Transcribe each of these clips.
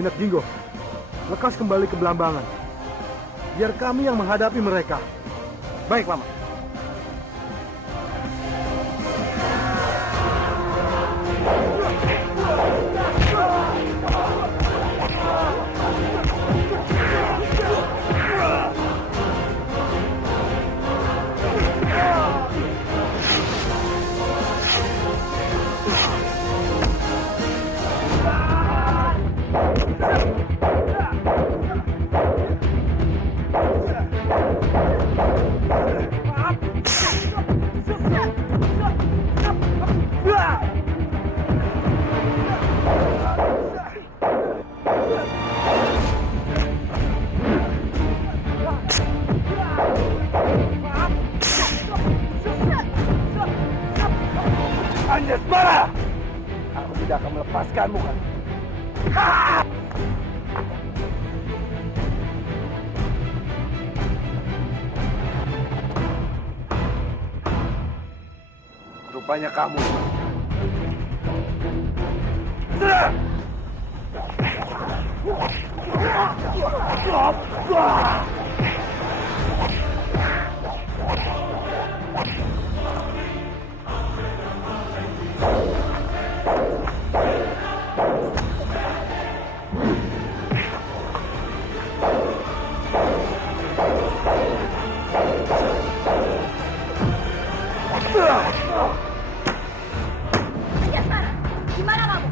Minat Jinggo, lekas kembali ke Belambangan. Biar kami yang menghadapi mereka. Baik, Paman. Anjasmara! Aku tidak akan melepaskanmu kan? Rupanya kamu. Serang! Anjasmara, gimana kamu?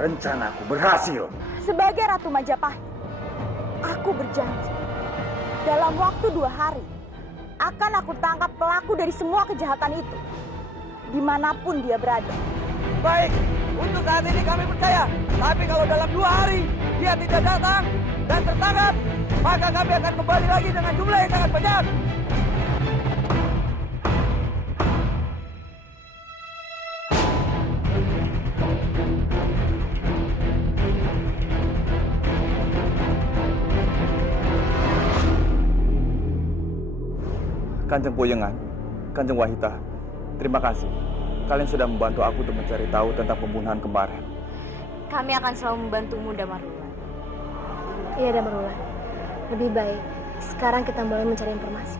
Rencanaku berhasil. Sebagai Ratu Majapahit, aku berjanji dalam waktu 2 hari akan aku tangkap pelaku dari semua kejahatan itu, dimanapun dia berada. Baik, untuk saat ini kami percaya. Tapi kalau dalam 2 hari dia tidak datang dan tertangkap, maka kami akan kembali lagi dengan jumlah yang sangat banyak. Kanjeng Poyengan, Kanjeng Wahita, terima kasih. Kalian sudah membantu aku untuk mencari tahu tentang pembunuhan kemarin. Kami akan selalu membantumu, Damarwulan. Iya, Damarwulan. Lebih baik sekarang kita mulai mencari informasi.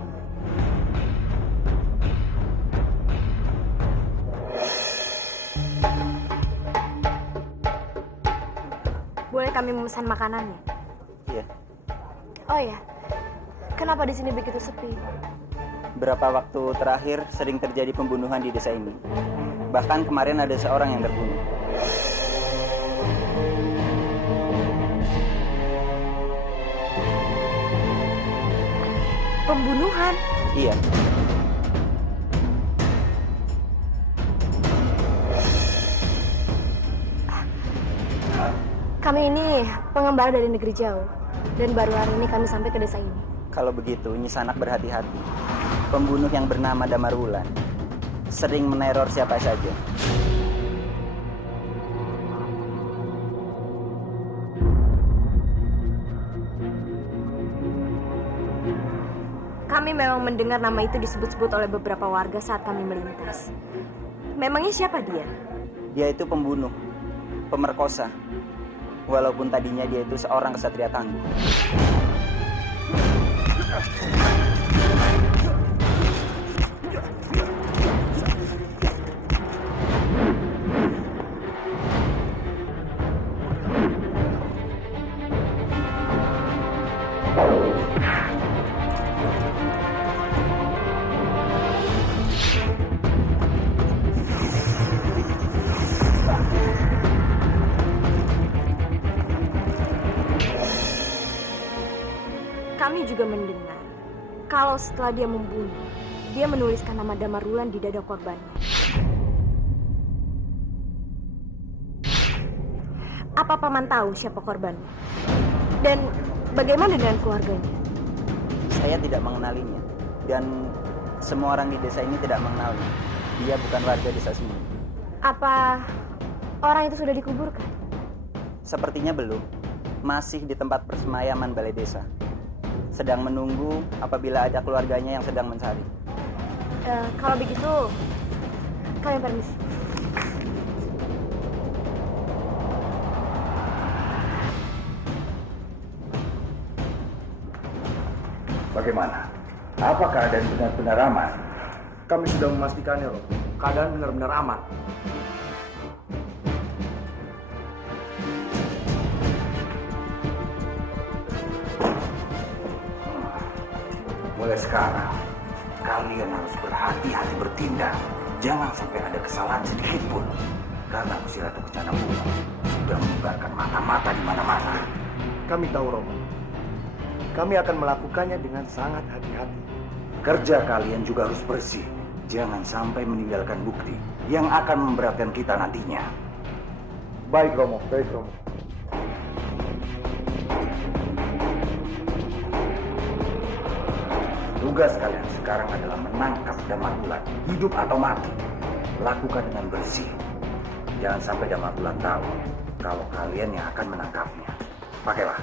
Boleh kami memesan makanannya? Iya. Oh ya, kenapa di sini begitu sepi? Beberapa waktu terakhir sering terjadi pembunuhan di desa ini. Bahkan kemarin ada seorang yang terbunuh. Pembunuhan? Iya. Kami ini pengembara dari negeri jauh, dan baru hari ini kami sampai ke desa ini. Kalau begitu, Nyi Sanak berhati-hati. Pembunuh yang bernama Damarwulan sering meneror siapa saja. memang mendengar nama itu disebut-sebut oleh beberapa warga saat kami melintas. Memangnya siapa dia? Dia itu pembunuh, pemerkosa. Walaupun tadinya dia itu seorang kesatria tangguh. Kami juga mendengar kalau setelah dia membunuh, dia menuliskan nama Damarulan di dada korbannya. Apa Paman tahu siapa korbannya? Dan bagaimana dengan keluarganya? Saya tidak mengenalinya. Dan semua orang di desa ini tidak mengenalnya. Dia bukan warga desa sini. Apa orang itu sudah dikuburkan? Sepertinya belum. Masih di tempat persemayaman balai desa. Sedang menunggu apabila ada keluarganya yang sedang mencari. Kalau begitu, kami permisi. Bagaimana? Apa keadaan benar-benar aman? Kami sudah memastikannya, Romo. Keadaan benar-benar aman. Mulai sekarang, kalian harus berhati-hati bertindak. Jangan sampai ada kesalahan sedikit pun. Karena Gusti Ratu Kencana Bunga sudah menyebarkan mata-mata di mana-mana. Kami tahu, Romo. Kami akan melakukannya dengan sangat hati-hati. Kerja kalian juga harus bersih. Jangan sampai meninggalkan bukti yang akan memberatkan kita nantinya. Baik, Romo. Baik, Romo. Tugas kalian sekarang adalah menangkap Damarulan, hidup atau mati. Lakukan dengan bersih. Jangan sampai Damarulan tahu kalau kalian yang akan menangkapnya. Pakailah.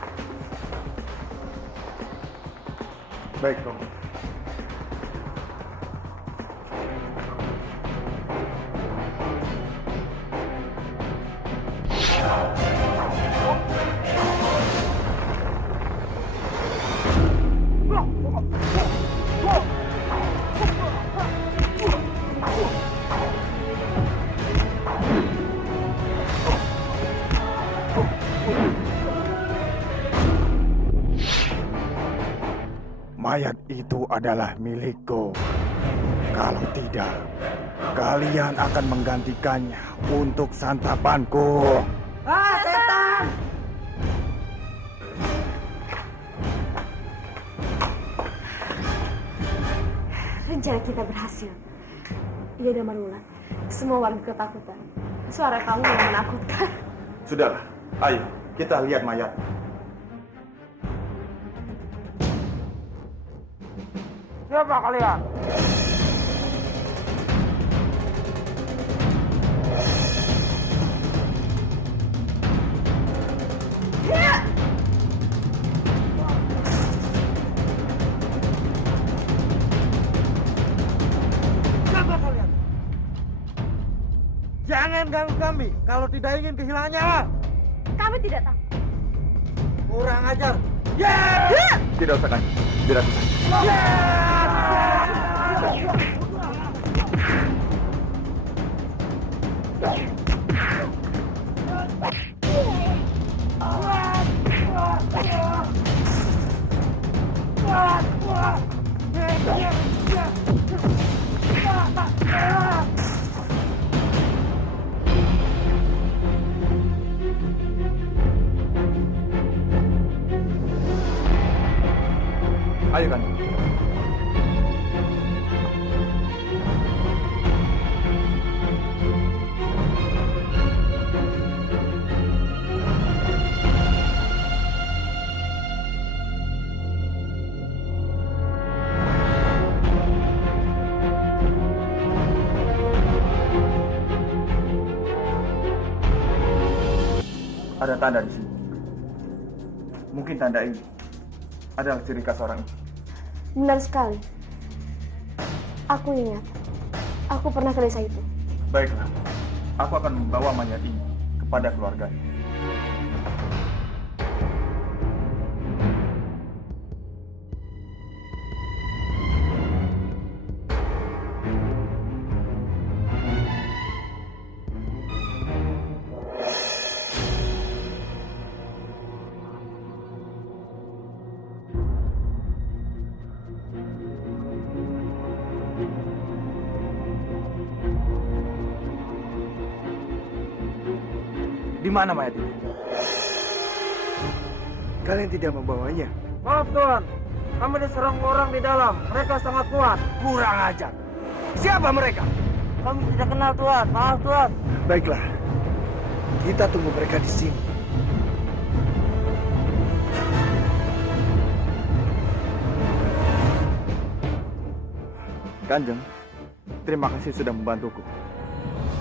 Baik, Romo. Mayat itu adalah milikku. Kalau tidak, kalian akan menggantikannya untuk santapanku. Ah, setan! Rencana kita berhasil. Iya, Damarulan. Semua warga ketakutan. Suara kamu yang menakutkan. Sudahlah. Ayo, kita lihat mayat. Siapa kalian? Siapa kalian? Jangan ganggu kami kalau tidak ingin kehilangan nyawa. Kami tidak tahu. Kurang ajar. Yeah! Tidak usah kan? Biar aku saja. Ayo kan. Ada tanda di sini. Mungkin tanda ini adalah ciri khas orang ini. Benar sekali. Aku ingat. Aku pernah ke desa itu. Baiklah, aku akan membawa mayat ini kepada keluarganya. Di mana mayat itu? Kalian tidak membawanya? Maaf Tuan, kami diserang orang di dalam. Mereka sangat kuat. Kurang ajar. Siapa mereka? Kami tidak kenal Tuan. Maaf Tuan. Baiklah, kita tunggu mereka di sini. Kanjeng, terima kasih sudah membantuku.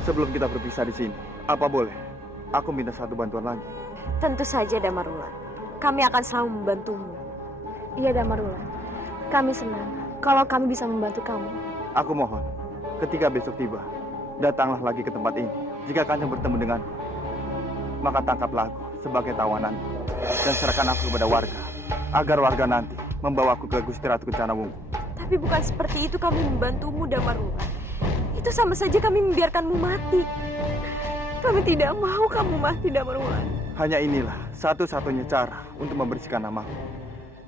Sebelum kita berpisah di sini, apa boleh aku minta satu bantuan lagi? Tentu saja Damarwulan. Kami akan selalu membantumu. Iya Damarwulan. Kami senang kalau kami bisa membantu kamu. Aku mohon, ketika besok tiba, datanglah lagi ke tempat ini. Jika Kanjeng bertemu denganku, maka tangkaplah aku sebagai tawanan dan serahkan aku kepada warga, agar warga nanti membawa aku ke Gusti Ratu Kencanawungku. Tapi bukan seperti itu kami membantumu Damarwulan. Itu sama saja kami membiarkanmu mati. Kami tidak mau kamu mati Damarwulan. Hanya inilah satu-satunya cara untuk membersihkan namaku.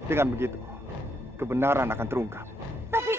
Dengan begitu, kebenaran akan terungkap. Tapi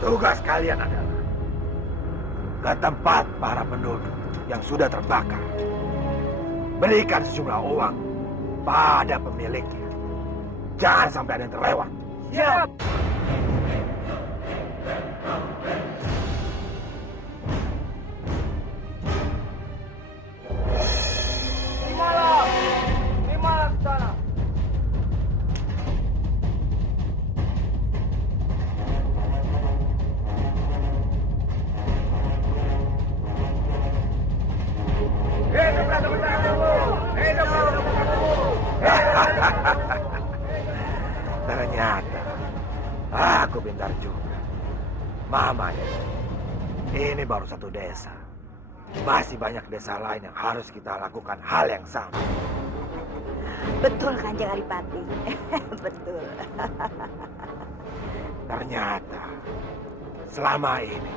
Tugas kalian adalah ke tempat para penduduk yang sudah terbakar. Berikan sejumlah uang pada pemiliknya. Jangan sampai ada yang terlewat. Siap. Di mana di sana? Ternyata aku pintar juga. Mama, ini baru satu desa. Masih banyak desa lain yang harus kita lakukan hal yang sama. betul Kanjeng Adipati. Betul. Ternyata selama ini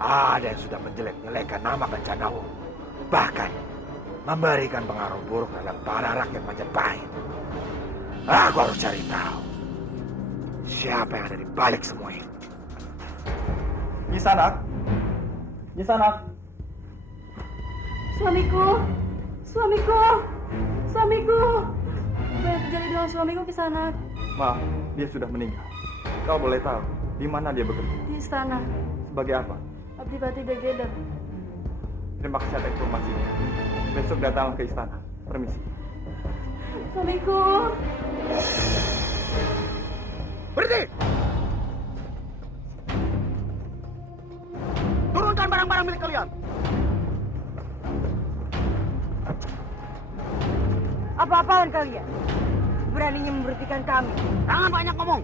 ada yang sudah menjelek-jelekan nama Kencanawung. Bahkan memberikan pengaruh buruk terhadap para rakyat Majapahit. Aku harus cari tahu siapa yang ada di balik semua ini. Nisanak, Nisanak. Suamiku, suamiku, suamiku. Apa yang terjadi dengan suamiku Kisanak? Maaf, dia sudah meninggal. Kau boleh tahu di mana dia bekerja? Di istana. Sebagai apa? Adipati Degedem. Terima kasih atas informasinya. Besok datanglah ke istana. Permisi. Suamiku. Berhenti! Turunkan barang-barang milik kalian. Apa-apaan kalian? Beraninya memberhentikan kami. Jangan banyak ngomong.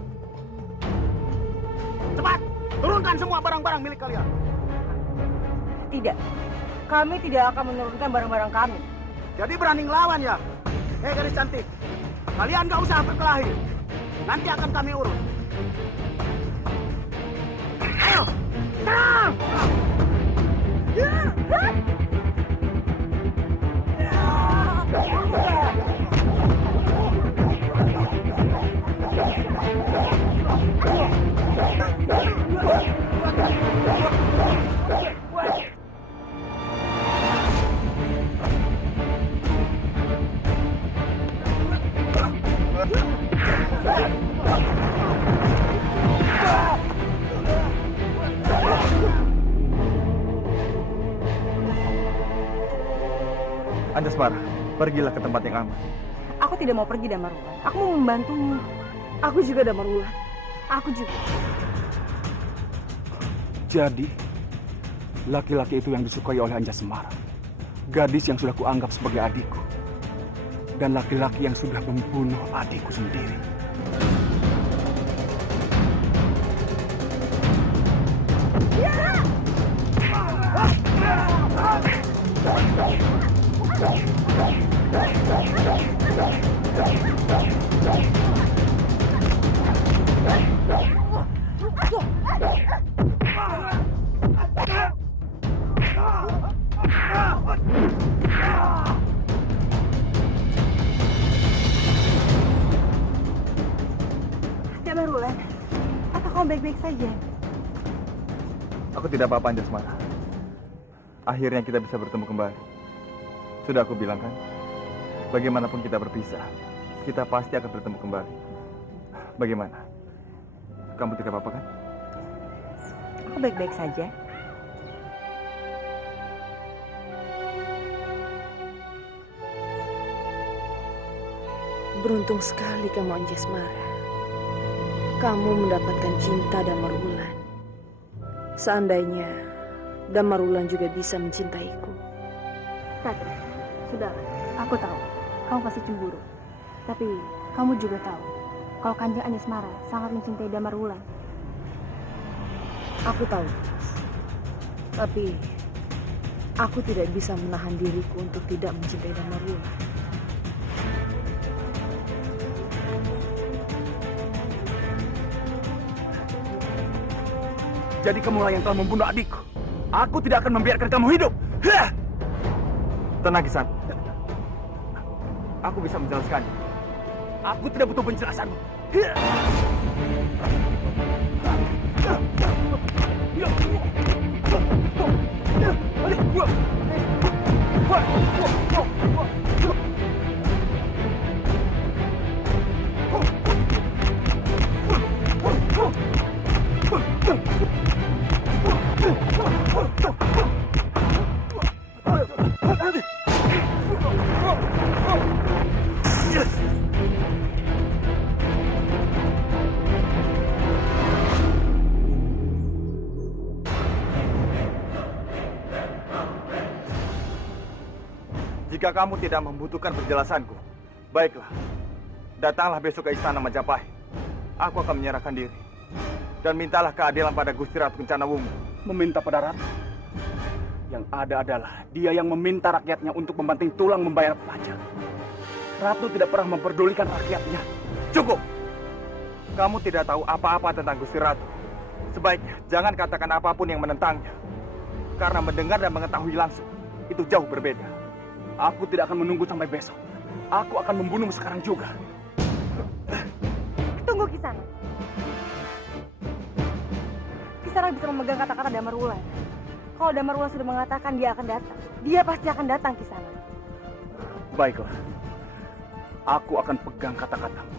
Cepat, turunkan semua barang-barang milik kalian. Tidak. Kami tidak akan menurunkan barang-barang kami. Jadi berani ngelawan ya? Gadis cantik, kalian gak usah berkelahi. Nanti akan kami urus. Ayo, serang! Anjasmara, pergilah ke tempat yang aman. Aku tidak mau pergi, Damarwulan. Aku mau membantumu. Aku juga, Damarwulan. Aku juga. Jadi, laki-laki itu yang disukai oleh Anjasmara. Gadis yang sudah kuanggap sebagai adikku. Dan laki-laki yang sudah membunuh adikku sendiri. Damarwulan, apa kau baik-baik saja? Aku tidak apa-apa, Anjasmara. Akhirnya kita bisa bertemu kembali. Sudah aku bilang kan, bagaimanapun kita berpisah, kita pasti akan bertemu kembali. Bagaimana? Kamu tidak apa-apa kan? Aku baik-baik saja. Beruntung sekali kamu, Anjasmara. Kamu mendapatkan cinta Damarwulan. Seandainya Damarwulan juga bisa mencintaiku. Ratu, sudahlah. Aku tahu kamu pasti cemburu. Tapi kamu juga tahu kalau Kanjeng Anjasmara sangat mencintai Damarwulan. Aku tahu, tapi aku tidak bisa menahan diriku untuk tidak mencintai Damarwulan. Jadi kamulah yang telah membunuh adikku. Aku tidak akan membiarkan kamu hidup. Hah! Tenang, Kisan. Aku bisa menjelaskannya. Aku tidak butuh penjelasanmu. Jika kamu tidak membutuhkan penjelasanku, baiklah. Datanglah besok ke istana Majapahit. Aku akan menyerahkan diri. Dan mintalah keadilan pada Gusti Ratu Kencanawungu. Meminta pada Ratu? Yang ada adalah dia yang meminta rakyatnya untuk membanting tulang membayar pajak. Ratu tidak pernah memperdulikan rakyatnya. Cukup! Kamu tidak tahu apa-apa tentang Gusti Ratu. Sebaiknya jangan katakan apapun yang menentangnya. Karena mendengar dan mengetahui langsung, itu jauh berbeda. Aku tidak akan menunggu sampai besok. Aku akan membunuhmu sekarang juga. Tunggu, Kisana. Kisana bisa memegang kata-kata Damarwulan. Kalau Damarwulan sudah mengatakan dia akan datang, dia pasti akan datang, Kisana. Baiklah. Aku akan pegang kata-katamu.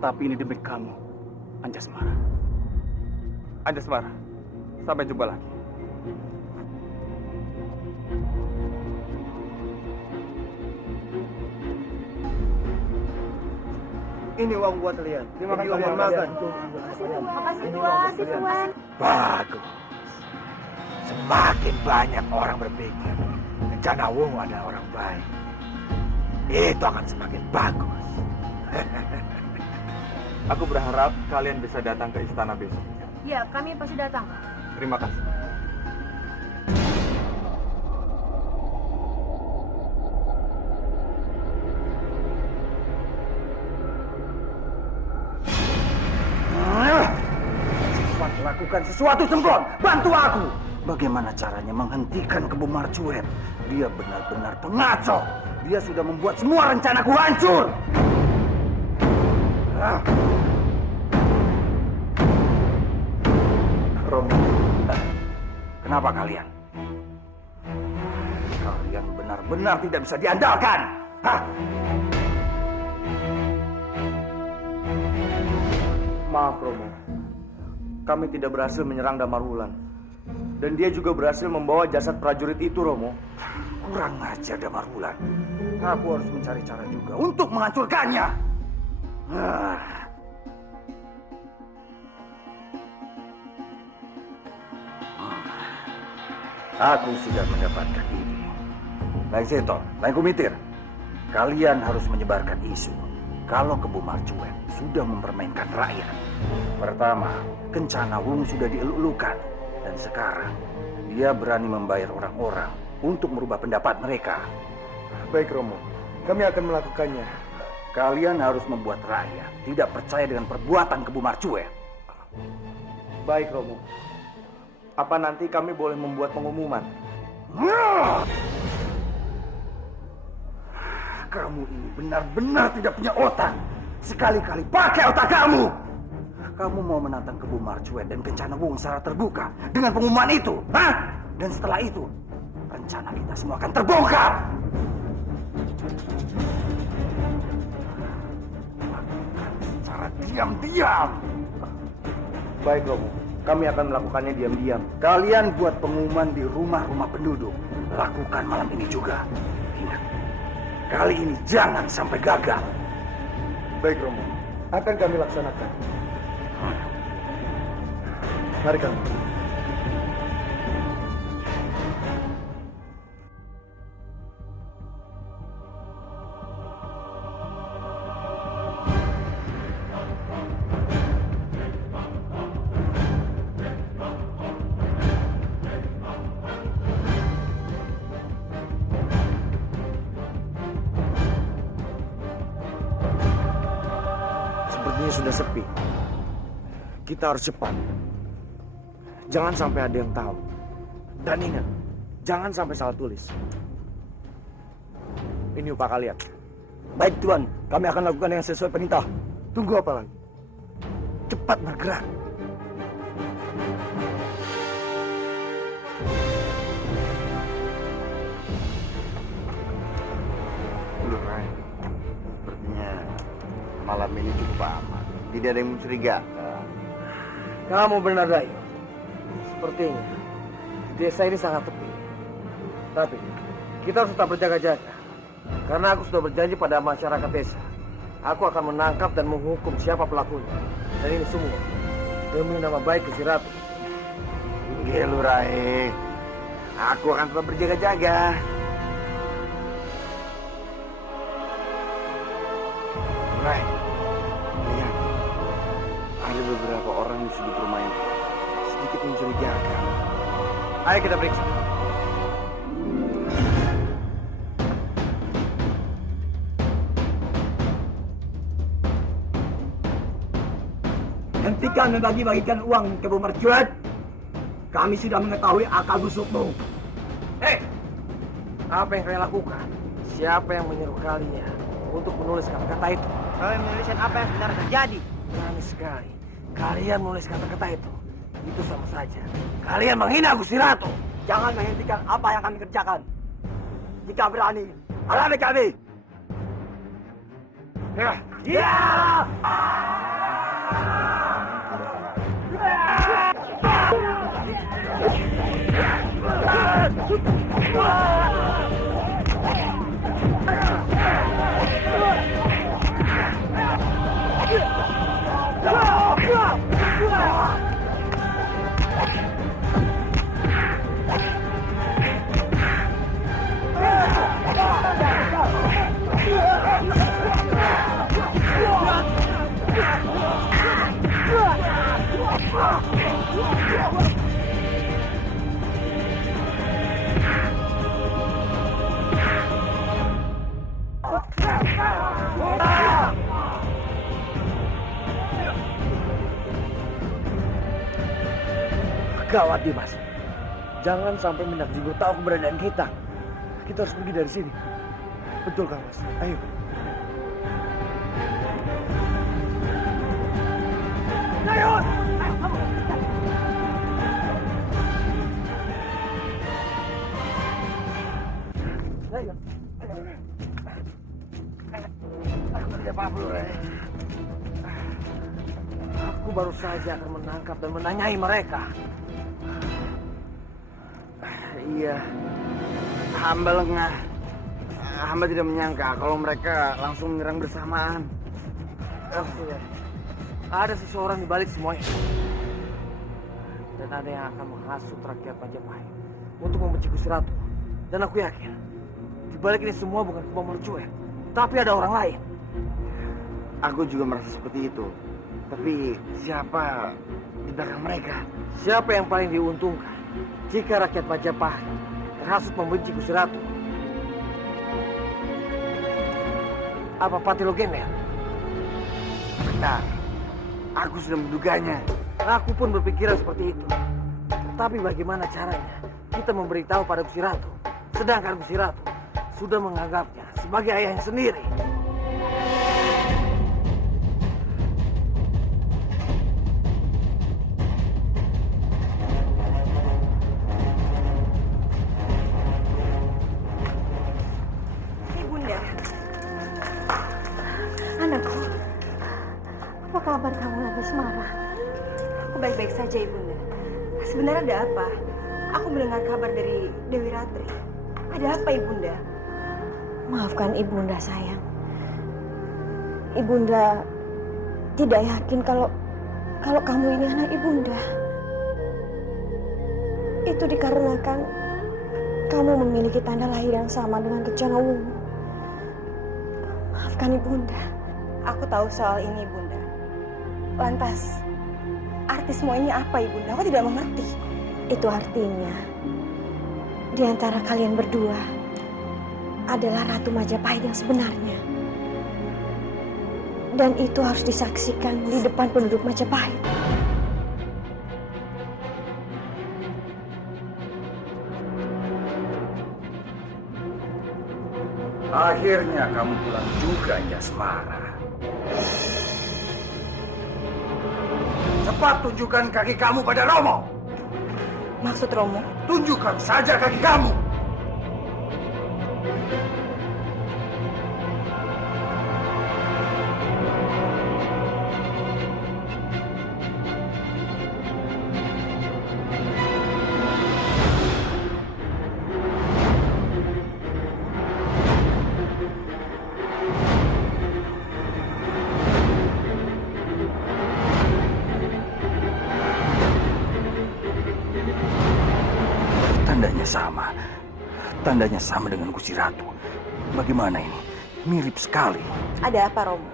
Tapi ini demi kamu, Anjasmara. Anjasmara, sampai jumpa lagi. Ini uang buat kalian. Terima kasih, kalian Tuan. makan. Makasih, Tuan. Bagus. Semakin banyak orang berpikir Kencanawungu adalah orang baik, itu akan semakin bagus. Aku berharap kalian bisa datang ke istana besok. Ya, kami pasti datang. Terima kasih. Cepat lakukan sesuatu, Semblon. Bantu aku. Bagaimana caranya menghentikan Kebo Marcuet? Dia benar-benar pengacau. Dia sudah membuat semua rencanaku hancur. Romo, Kenapa kalian? Kalian benar-benar tidak bisa diandalkan. Hah? Maaf, Romo. Kami tidak berhasil menyerang Damarwulan. Dan dia juga berhasil membawa jasad prajurit itu, Romo. Kurang ajar Damarwulan. Aku harus mencari cara juga untuk menghancurkannya. Aku sudah mendapatkan ini. Lain Seto, lain Kumitir. Kalian harus menyebarkan isu kalau Kebu Marcuet sudah mempermainkan rakyat. Pertama, Kencana Wungu sudah dieluk-elukan. Dan sekarang, dia berani membayar orang-orang untuk merubah pendapat mereka. Baik, Romo. Kami akan melakukannya. Kalian harus membuat rakyat tidak percaya dengan perbuatan Kebu Marcuet. Baik, Romo. Apa nanti kami boleh membuat pengumuman? Kamu ini benar-benar tidak punya otak. Sekali-kali pakai otak kamu. Kamu mau menantang Kebu Marcuet dan Kencana Wungu secara terbuka dengan pengumuman itu, hah? Dan setelah itu, rencana kita semua akan terbongkar. Lakukan secara diam-diam. Baik, Romo. Kami akan melakukannya diam-diam. Kalian buat pengumuman di rumah-rumah penduduk. Lakukan malam ini juga. Ingat, kali ini jangan sampai gagal. Baik, Romo. Akan kami laksanakan. Mari kami. Sepertinya sudah sepi. Kita harus cepat. Jangan sampai ada yang tahu. Dan ingat, jangan sampai salah tulis. Ini upah kalian. Baik, Tuan. Kami akan lakukan yang sesuai perintah. Tunggu apa lagi? Cepat bergerak. Lurai, sepertinya malam ini cukup aman. Tidak ada yang mencurigakan. Kamu benar, Dayo. Sepertinya desa ini sangat sepi. Tapi kita harus tetap berjaga-jaga. Karena aku sudah berjanji pada masyarakat desa. Aku akan menangkap dan menghukum siapa pelakunya. Dan ini semua demi nama baik Gusti Ratu. Nggih, Lurai. Aku akan tetap berjaga-jaga. Lurai, lihat. Ada beberapa orang di sudut rumah ini. Sedikit mencurigakan. Ayo kita periksa. Hentikan membagi-bagikan uang ke Kebu Marcuet. Kami sudah mengetahui akal busukmu. Hei, apa yang kalian lakukan? Siapa yang menyuruh kalian untuk menulis kata-kata itu? Kalian menuliskan apa yang sebenarnya terjadi. Berani sekali. Kalian menulis kata-kata itu. Itu sama saja. Kalian menghina Gusti Ratu. Jangan menghentikan apa yang kami kerjakan. Jika berani, halangi kami. Ya! Gawat, Dimas. Jangan sampai Minyak Jinggo tahu keberadaan kita. Kita harus pergi dari sini. Betul, Kang Mas. Ayo. Dayus! Tidak apa-apa, Lurai. Aku baru saja akan menangkap dan menanyai mereka. Iya, hamba lengah. Hamba tidak menyangka kalau mereka langsung menyerang bersamaan. Iya. Ada seseorang di balik semua ini. Dan ada yang akan menghasut rakyat Majapahit untuk membenci Gusti Ratu. Dan aku yakin, di balik ini semua bukan kebom mercusuar, tapi ada orang lain. Aku juga merasa seperti itu. Tapi siapa di belakang mereka? Siapa yang paling diuntungkan jika rakyat Majapahit terhasut membenci Gusti Ratu? Apa Patih Logener? Benar. Aku sudah menduganya. Aku pun berpikiran seperti itu. Tapi bagaimana caranya kita memberitahu pada Gusti Ratu, sedangkan Gusti Ratu sudah menganggapnya sebagai ayahnya sendiri? Ibunda, anakku, apa kabar kamu lagi Semara? Aku baik-baik saja, Ibunda. Sebenarnya ada apa? Aku mendengar kabar dari Dewi Ratri. Ada apa, Ibunda? Maafkan Ibunda, sayang. Ibunda tidak yakin kalau kamu ini anak Ibunda. Itu dikarenakan kamu memiliki tanda lahir yang sama dengan Kencana Wungu. Maafkan Ibunda. Aku tahu soal ini, Ibunda. Lantas, arti semua ini apa, Ibunda? Aku tidak mengerti. Itu artinya, di antara kalian berdua adalah Ratu Majapahit yang sebenarnya. Dan itu harus disaksikan di depan penduduk Majapahit. Akhirnya kamu pulang juga, Anjasmara. Cepat tunjukkan kaki kamu pada Romo. Maksud Romo? Tunjukkan saja kaki kamu. Tandanya sama dengan Gusti Ratu. Bagaimana ini? Mirip sekali. Ada apa, Romo?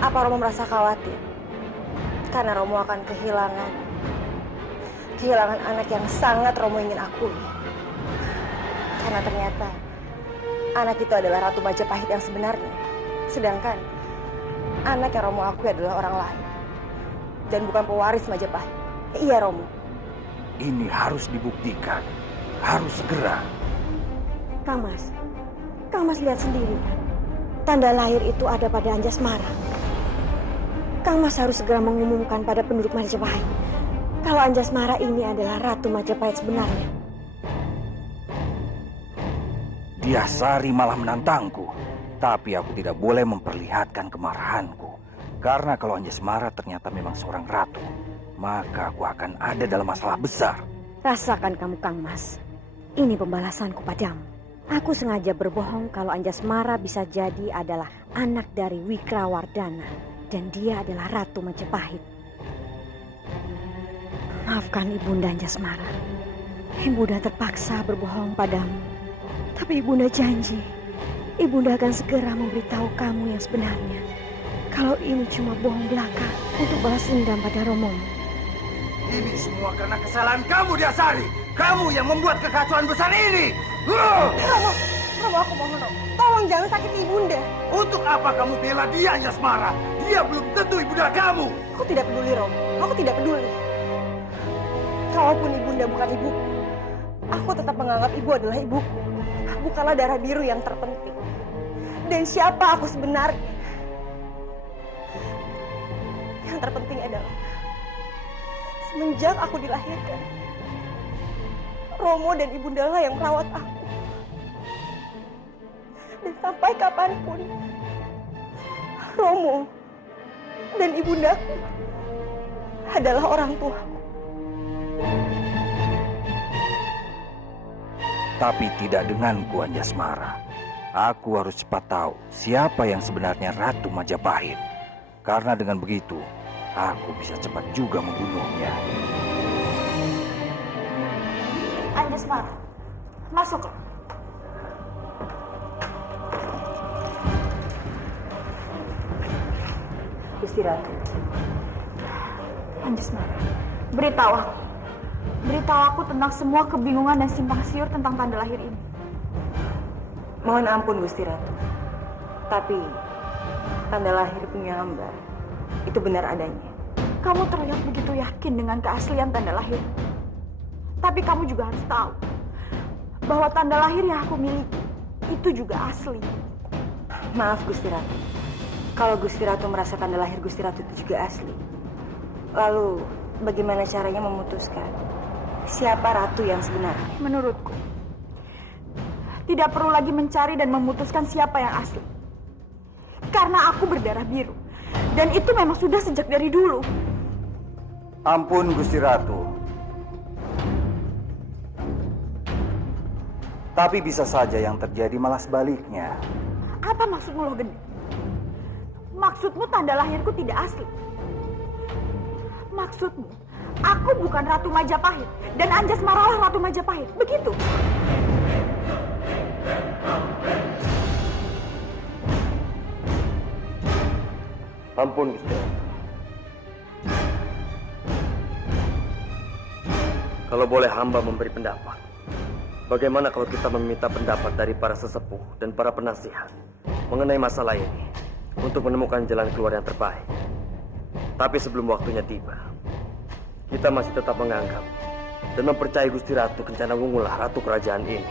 Apa Romo merasa khawatir? Karena Romo akan kehilangan anak yang sangat Romo ingin akui. Karena ternyata anak itu adalah Ratu Majapahit yang sebenarnya. Sedangkan anak yang Romo akui adalah orang lain. Dan bukan pewaris Majapahit. Iya, Romo. Ini harus dibuktikan. Harus segera. Kang Mas lihat sendiri kan? Tanda lahir itu ada pada Anjasmara. Kang Mas harus segera mengumumkan pada penduduk Majapahit kalau Anjasmara ini adalah Ratu Majapahit sebenarnya. Dia Sari malah menantangku, tapi aku tidak boleh memperlihatkan kemarahanku. Karena kalau Anjasmara ternyata memang seorang ratu, maka aku akan ada dalam masalah besar. Rasakan kamu, Kang Mas. Ini pembalasanku padamu. Aku sengaja berbohong kalau Anjasmara bisa jadi adalah anak dari Wikrawardhana dan dia adalah Ratu Majapahit. Maafkan Ibunda Anjasmara. Ibunda terpaksa berbohong padamu. Tapi Ibunda janji, Ibunda akan segera memberitahu kamu yang sebenarnya. Kalau ini cuma bohong belaka untuk balas dendam pada Romomu. Ini semua karena kesalahan kamu, Dasari. Kamu yang membuat kekacauan besar ini. Romo, aku mohon, Romo. Tolong jangan sakiti Ibunda. Untuk apa kamu bela dia, Anjasmara? Dia belum tentu ibunda kamu. Aku tidak peduli, Romo. Aku tidak peduli. Kalaupun Ibunda bukan ibuku, aku tetap menganggap ibu adalah ibuku. Bukanlah darah biru yang terpenting. Dan siapa aku sebenarnya? Yang terpenting adalah semenjak aku dilahirkan, Romo dan Ibunda lah yang merawat aku. Dan sampai kapanpun, Romo dan Ibundaku adalah orang tuaku. Tapi tidak denganku, Anjasmara. Aku harus cepat tahu siapa yang sebenarnya Ratu Majapahit. Karena dengan begitu, aku bisa cepat juga membunuhnya. Anjasmara, masuklah. Gusti Ratu. Anjasmara, beritahu aku. Beritahu aku tentang semua kebingungan dan simpang siur tentang tanda lahir ini. Mohon ampun Gusti Ratu. Tapi tanda lahir punya hamba itu benar adanya. Kamu terlihat begitu yakin dengan keaslian tanda lahir. Tapi kamu juga harus tahu bahwa tanda lahir yang aku miliki itu juga asli. Maaf Gusti Ratu. Kalau Gusti Ratu merasa tanda lahir Gusti Ratu itu juga asli, lalu bagaimana caranya memutuskan siapa ratu yang sebenarnya? Menurutku, tidak perlu lagi mencari dan memutuskan siapa yang asli. Karena aku berdarah biru. Dan itu memang sudah sejak dari dulu. Ampun Gusti Ratu. Tapi bisa saja yang terjadi malah sebaliknya. Apa maksudmu, Loh Gede? Maksudmu tanda lahirku tidak asli? Maksudmu, aku bukan Ratu Majapahit dan Anjasmara lah Ratu Majapahit, begitu? Ampun, Gusti. Kalau boleh hamba memberi pendapat, bagaimana kalau kita meminta pendapat dari para sesepuh dan para penasihat mengenai masalah ini untuk menemukan jalan keluar yang terbaik. Tapi sebelum waktunya tiba, kita masih tetap menganggap dan mempercayai Gusti Ratu Kencana Wungu lah ratu kerajaan ini.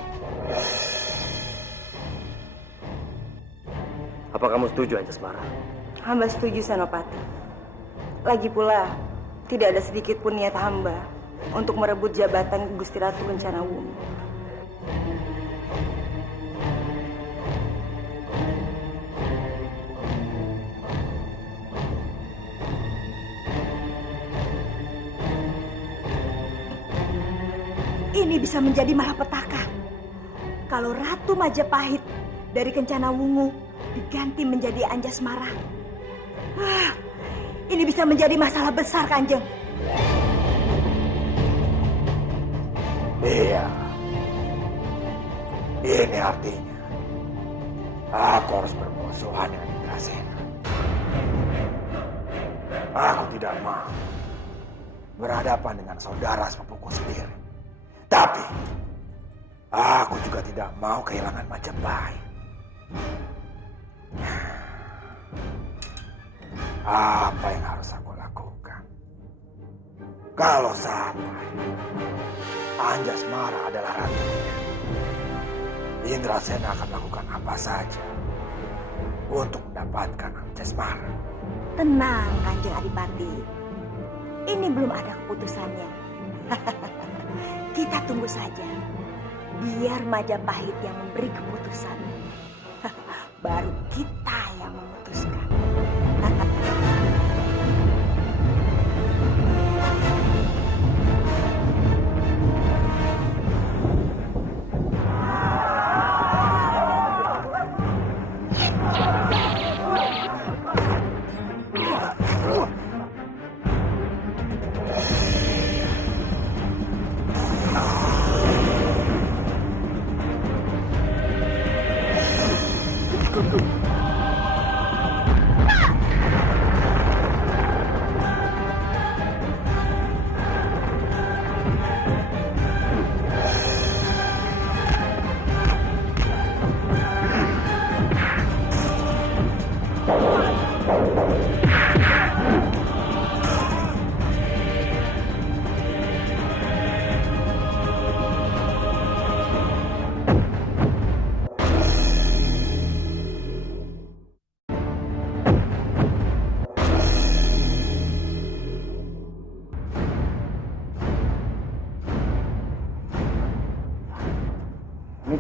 Apa kamu setuju, Anjasmara? Hamba setuju, Senopati. Lagi pula, tidak ada sedikit pun niat hamba untuk merebut jabatan Gusti Ratu Kencana Wungu. Ini bisa menjadi malapetaka kalau Ratu Majapahit dari Kencana Wungu diganti menjadi Anjasmara. Ini bisa menjadi masalah besar, Kanjeng. Iya. Ini artinya aku harus bermusuhan dengan Indrasena. Aku tidak mau berhadapan dengan saudara sepupuku sendiri. Tapi aku juga tidak mau kehilangan Majapahit. Apa yang harus aku lakukan? Kalau sampai Anjasmara adalah ratunya, Indrasena akan melakukan apa saja untuk mendapatkan Anjasmara. Tenang, Kanjeng Adipati. Ini belum ada keputusannya. Kita tunggu saja. Biar Majapahit yang memberi keputusan. Baru kita yang memutuskan.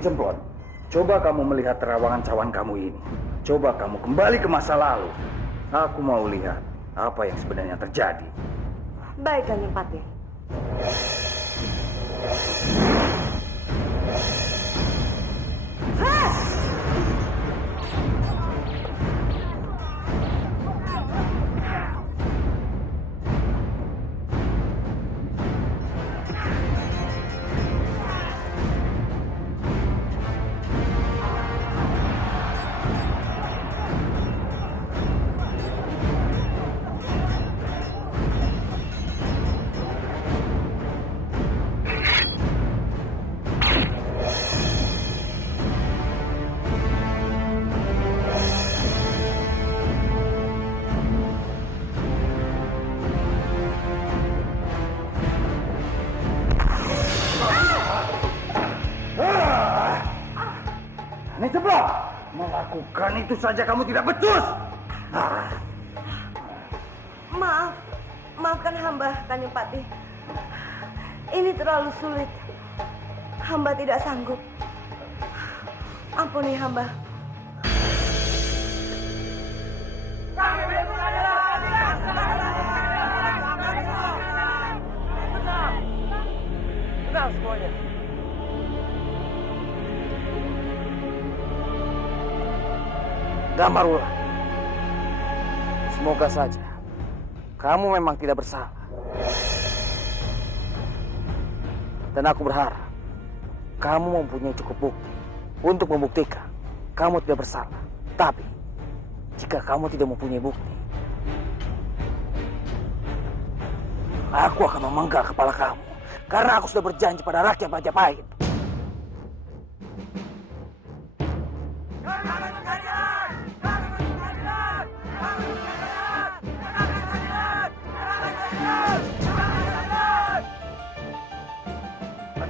Cemplon, coba kamu melihat terawangan cawan kamu ini. Coba kamu kembali ke masa lalu. Aku mau lihat apa yang sebenarnya terjadi. Baik, Kanjeng Patih. Ini sebelah. Melakukan itu saja kamu tidak becus. Maafkan hamba, Kanjeng Patih. Ini terlalu sulit. Hamba tidak sanggup. Ampuni hamba. Tenang semuanya. Damarwulan, semoga saja kamu memang tidak bersalah. Dan aku berharap kamu mempunyai cukup bukti untuk membuktikan kamu tidak bersalah. Tapi jika kamu tidak mempunyai bukti, aku akan memenggal kepala kamu. Karena aku sudah berjanji pada rakyat Majapahit.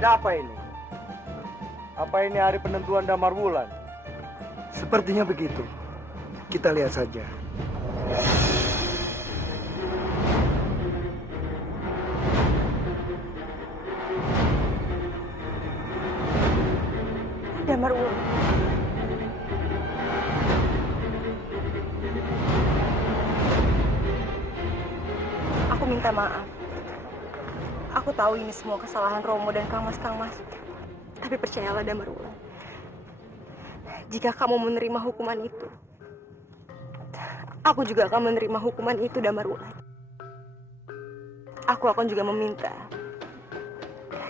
Ada apa ini? Apa ini hari penentuan Damarwulan? Sepertinya begitu. Kita lihat saja. Damarwulan. Aku minta maaf. Aku tahu ini semua kesalahan Romo dan Kang Mas. Tapi percayalah Damarwulan. Jika kamu menerima hukuman itu, aku juga akan menerima hukuman itu, Damarwulan. Aku akan juga meminta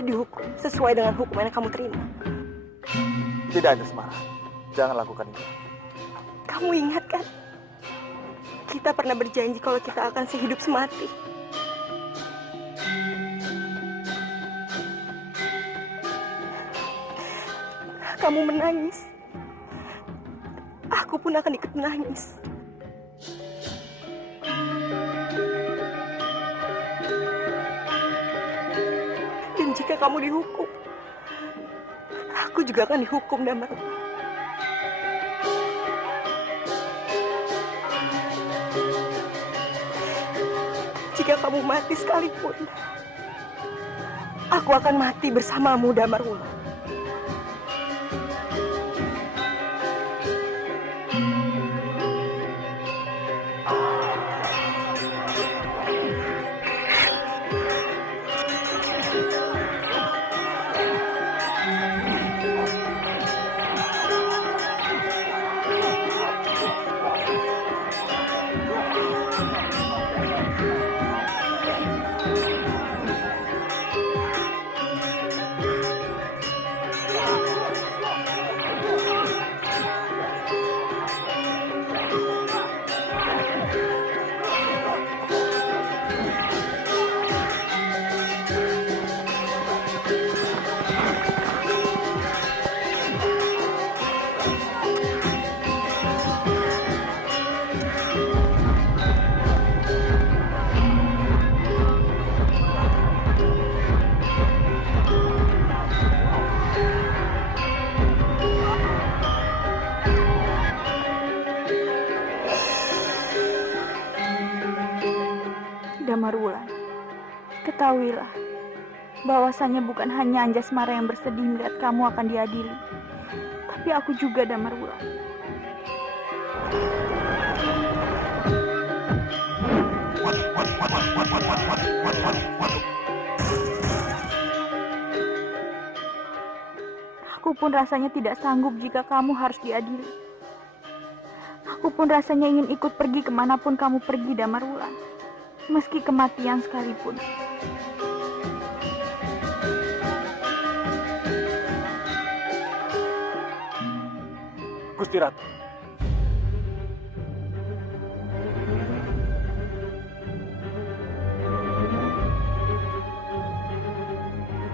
dihukum sesuai dengan hukuman yang kamu terima. Tidak, Anjasmara. Jangan lakukan itu. Kamu ingat kan? Kita pernah berjanji kalau kita akan sehidup semati. Kamu menangis. Aku pun akan ikut menangis. Dan jika kamu dihukum, aku juga akan dihukum, Damarwulan. Jika kamu mati sekalipun, aku akan mati bersamamu, Damarwulan. Damarwulan, ketahuilah bahwasanya bukan hanya Anjasmara yang bersedih melihat kamu akan diadili, tapi aku juga, Damarwulan. Aku pun rasanya tidak sanggup jika kamu harus diadili. Aku pun rasanya ingin ikut pergi kemanapun kamu pergi, Damarwulan. Meski kematian sekalipun. Gusti Ratu.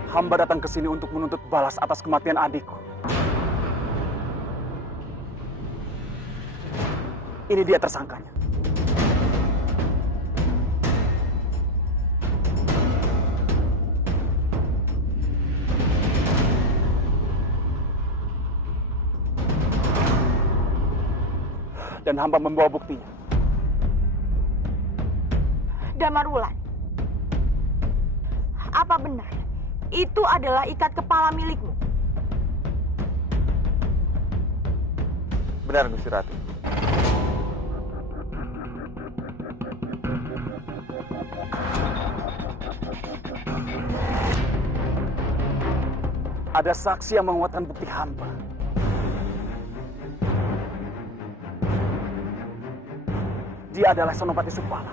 Hamba datang ke sini untuk menuntut balas atas kematian adikku. Ini dia tersangkanya. Dan hamba membawa buktinya. Damarwulan, apa benar itu adalah ikat kepala milikmu? Benar, Gusti Ratu. Ada saksi yang menguatkan bukti hamba. Dia adalah Senopati Supala.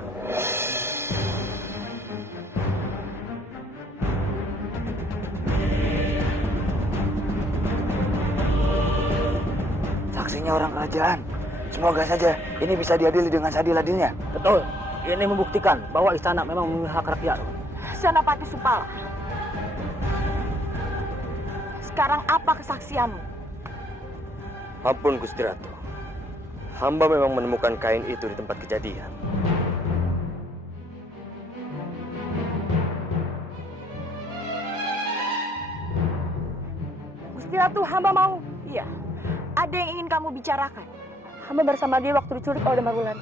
Saksinya orang kerajaan. Semoga saja ini bisa diadili dengan seadil-adilnya. Betul. Ini membuktikan bahwa istana memang memiliki hak rakyat. Senopati Supala, sekarang apa kesaksianmu? Ampun Gusti Ratu. Hamba memang menemukan kain itu di tempat kejadian. Gusti Ratu, hamba mau. Iya, ada yang ingin kamu bicarakan. Hamba bersama dia waktu diculik oleh Damarwulan.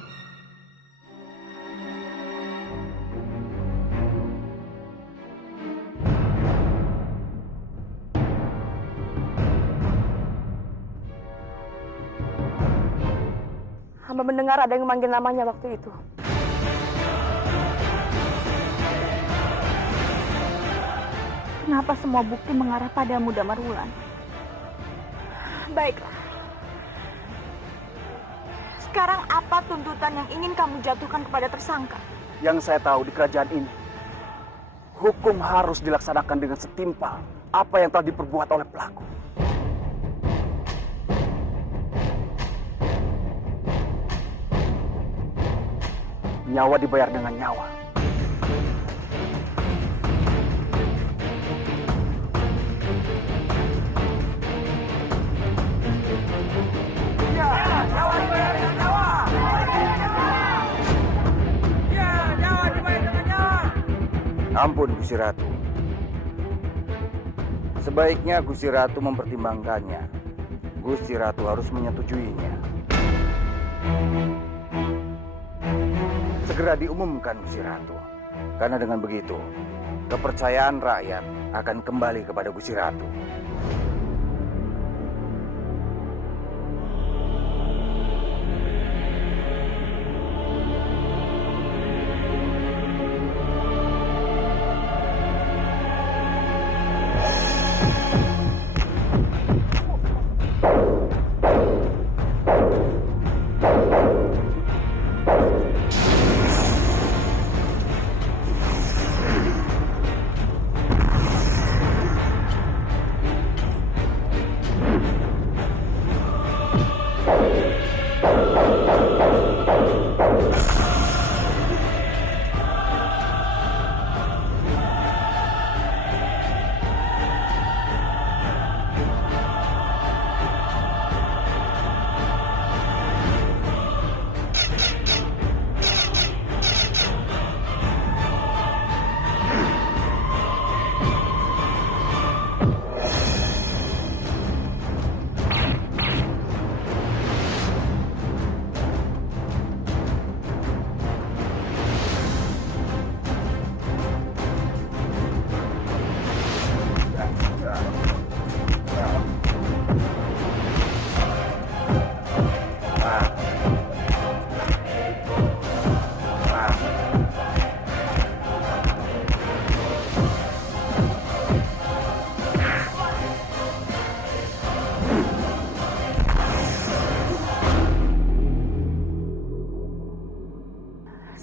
Hamba mendengar ada yang memanggil namanya waktu itu. Kenapa semua bukti mengarah padamu, Damarwulan? Baiklah. Sekarang apa tuntutan yang ingin kamu jatuhkan kepada tersangka? Yang saya tahu di kerajaan ini, hukum harus dilaksanakan dengan setimpal apa yang telah diperbuat oleh pelaku. Nyawa dibayar dengan nyawa. Ya, nyawa dibayar dengan nyawa. Ya, nyawa dibayar dengan nyawa. Ampun Gusti Ratu. Sebaiknya Gusti Ratu mempertimbangkannya. Gusti Ratu harus menyetujuinya. Segera diumumkan Gusti Ratu. Karena dengan begitu, kepercayaan rakyat akan kembali kepada Gusti Ratu.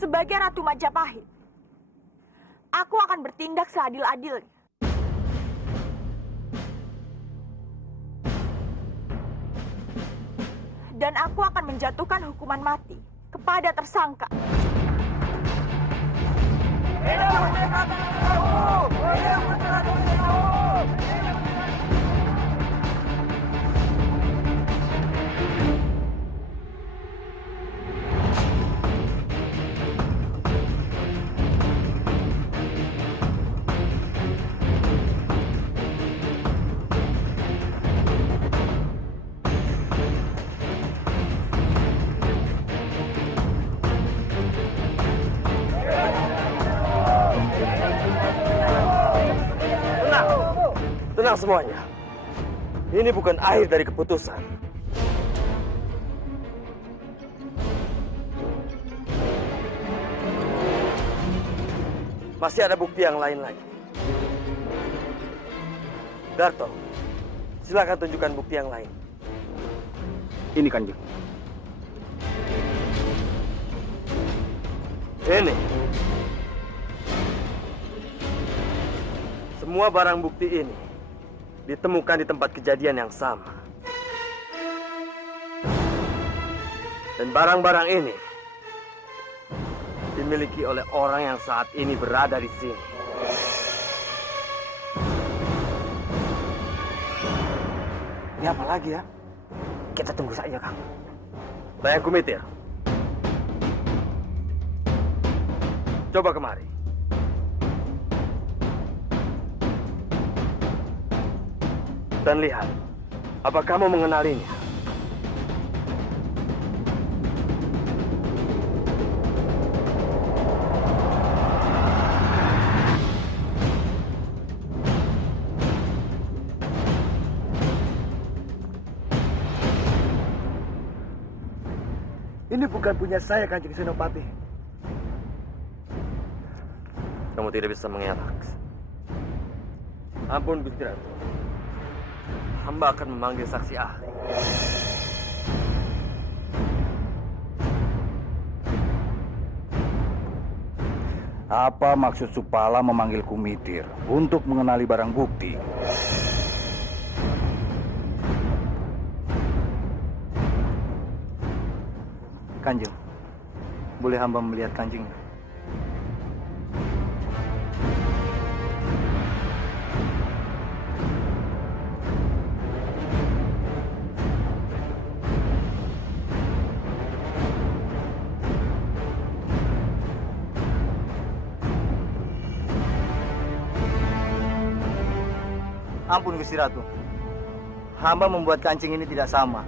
Sebagai Ratu Majapahit, aku akan bertindak seadil-adilnya. Dan aku akan menjatuhkan hukuman mati kepada tersangka. Tenang semuanya. Ini bukan akhir dari keputusan. Masih ada bukti yang lain lagi. Darto, silakan tunjukkan bukti yang lain. Ini Kanjeng. Ini. Semua barang bukti ini ditemukan di tempat kejadian yang sama. Dan barang-barang ini dimiliki oleh orang yang saat ini berada di sini. Ini apa lagi ya? Kita tunggu saja, Kang. Layang Kumitir. Coba kemari. Dan lihat, apa kamu mengenalinya? Ini bukan punya saya, Kanjeng Senopati. Kamu tidak bisa mengelak. Ampun, Gusti Ratu. Hamba akan memanggil saksi ahli. Apa maksud Supala memanggil Kumitir untuk mengenali barang bukti? Kanjeng, boleh hamba melihat Kanjeng? Ampun Gusti Ratu, hamba membuat kancing ini tidak sama.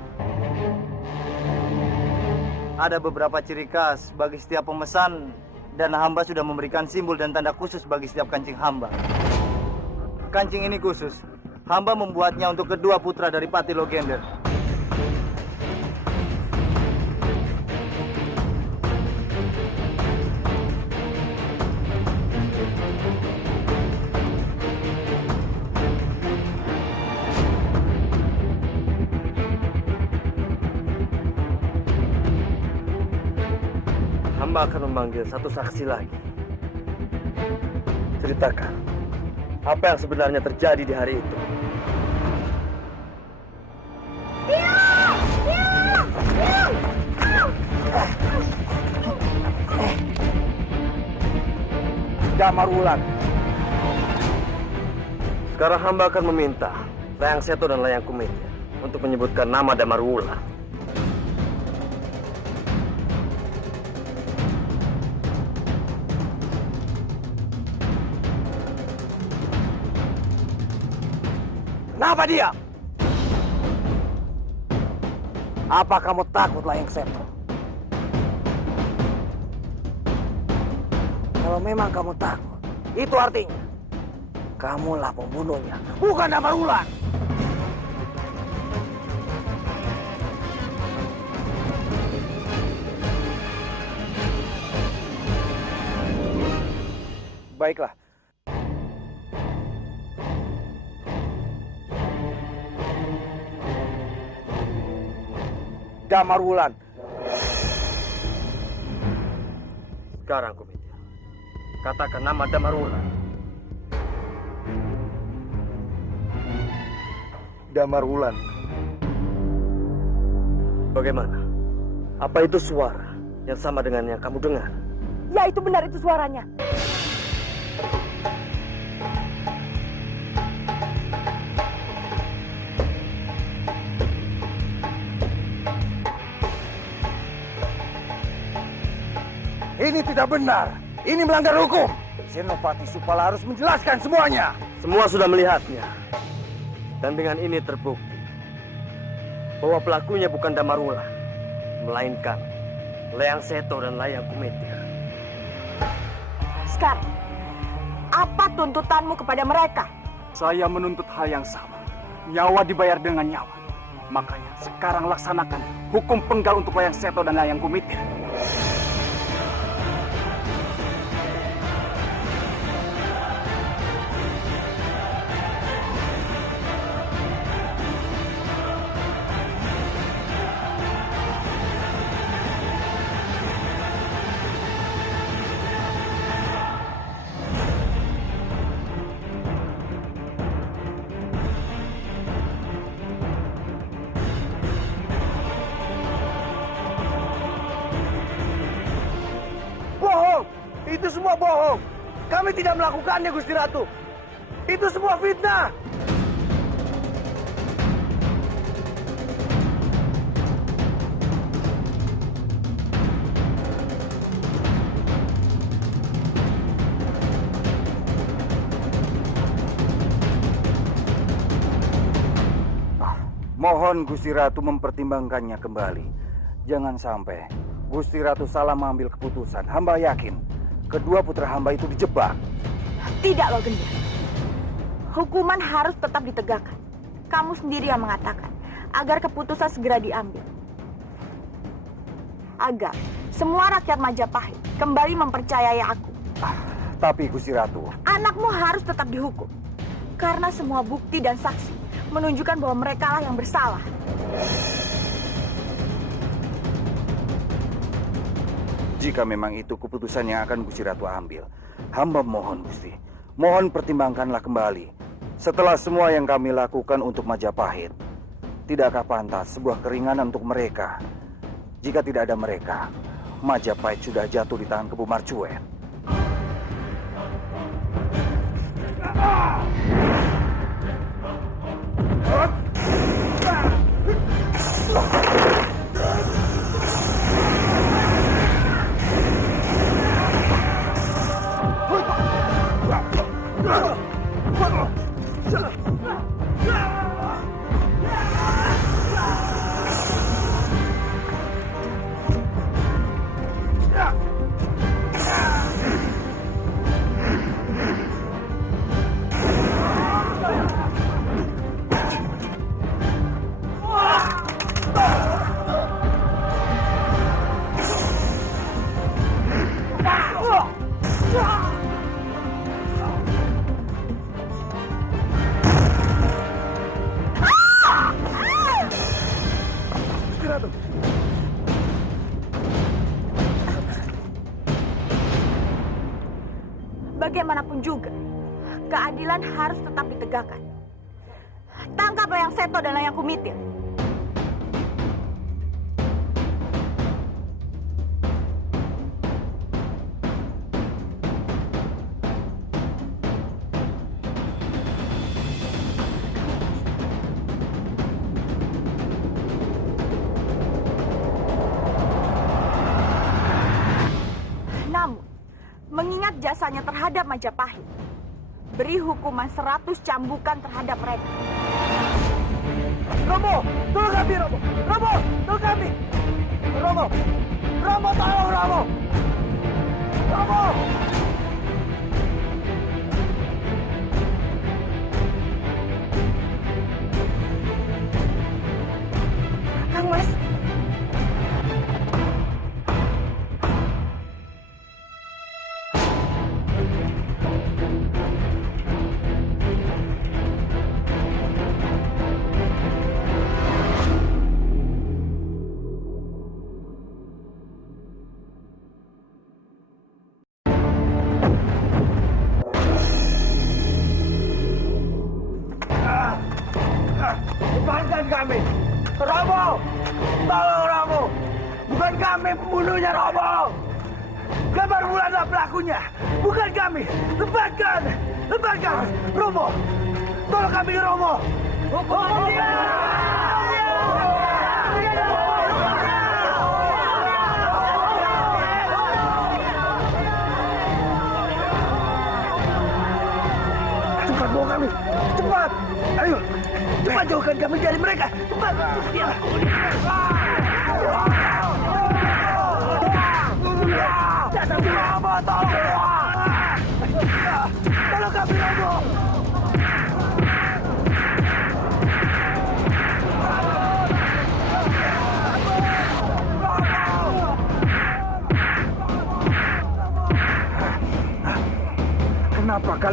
Ada beberapa ciri khas bagi setiap pemesan dan hamba sudah memberikan simbol dan tanda khusus bagi setiap kancing hamba. Kancing ini khusus, hamba membuatnya untuk kedua putra dari Pati Logender. Hamba akan memanggil satu saksi lagi. Ceritakan, apa yang sebenarnya terjadi di hari itu? Damar Wulan. Sekarang hamba akan meminta Layang Seto dan Layang Kumitir untuk menyebutkan nama Damar Wulan. Kenapa dia? Apa kamu takut, Layang Seto? Kalau memang kamu takut, itu artinya kamulah pembunuhnya, bukan Damar Wulan. Baiklah. Damar Wulan. Sekarang Kumitir, katakan nama Damar Wulan. Damar Wulan. Bagaimana? Apa itu suara yang sama dengan yang kamu dengar? Ya, itu benar, itu suaranya. Ini tidak benar. Ini melanggar hukum. Senopati Supala harus menjelaskan semuanya. Semua sudah melihatnya. Dan dengan ini terbukti bahwa pelakunya bukan Damar Wulan, melainkan Layang Seto dan Layang Kumitir. Sekarang, apa tuntutanmu kepada mereka? Saya menuntut hal yang sama. Nyawa dibayar dengan nyawa. Makanya sekarang laksanakan hukum penggal untuk Layang Seto dan Layang Kumitir. Itu semua bohong. Kami tidak melakukannya, Gusti Ratu. Itu semua fitnah. Mohon Gusti Ratu mempertimbangkannya kembali. Jangan sampai Gusti Ratu salah mengambil keputusan. Hamba yakin kedua putra hamba itu dijebak. Tidak, Loh Genda. Hukuman harus tetap ditegakkan. Kamu sendiri yang mengatakan agar keputusan segera diambil. Agar semua rakyat Majapahit kembali mempercayai aku. Tapi Gusti Ratu, anakmu harus tetap dihukum. Karena semua bukti dan saksi menunjukkan bahwa mereka lah yang bersalah. jika memang itu keputusan yang akan Gusti Ratu ambil, hamba mohon Gusti, mohon pertimbangkanlah kembali. Setelah semua yang kami lakukan untuk Majapahit, tidakkah pantas sebuah keringanan untuk mereka? Jika tidak ada mereka, Majapahit sudah jatuh di tangan Kebu Marcuet. Bagaimanapun juga, keadilan harus tetap ditegakkan. Tangkap Layang Seto dan Layang Kumitir. Mengingat jasanya terhadap Majapahit, beri hukuman 100 cambukan terhadap mereka. Romo, tolong kami, Romo! Romo, tolong kami! Romo! Romo, tolong, Romo! Romo! Kang Mas, lepaskan kami! Romo! Tolong, Romo! Bukan kami pembunuhnya, Romo! Gambar Bulanlah pelakunya! Bukan kami! Lepaskan! Lepaskan! Romo! Tolong kami, Romo! Hukum dia! Cepat bawa kami! Cepat! Ayo! Cepat jauhkan kami dari mereka! Cepat! Dasar Romo, tolong! Tolong kami, Romo!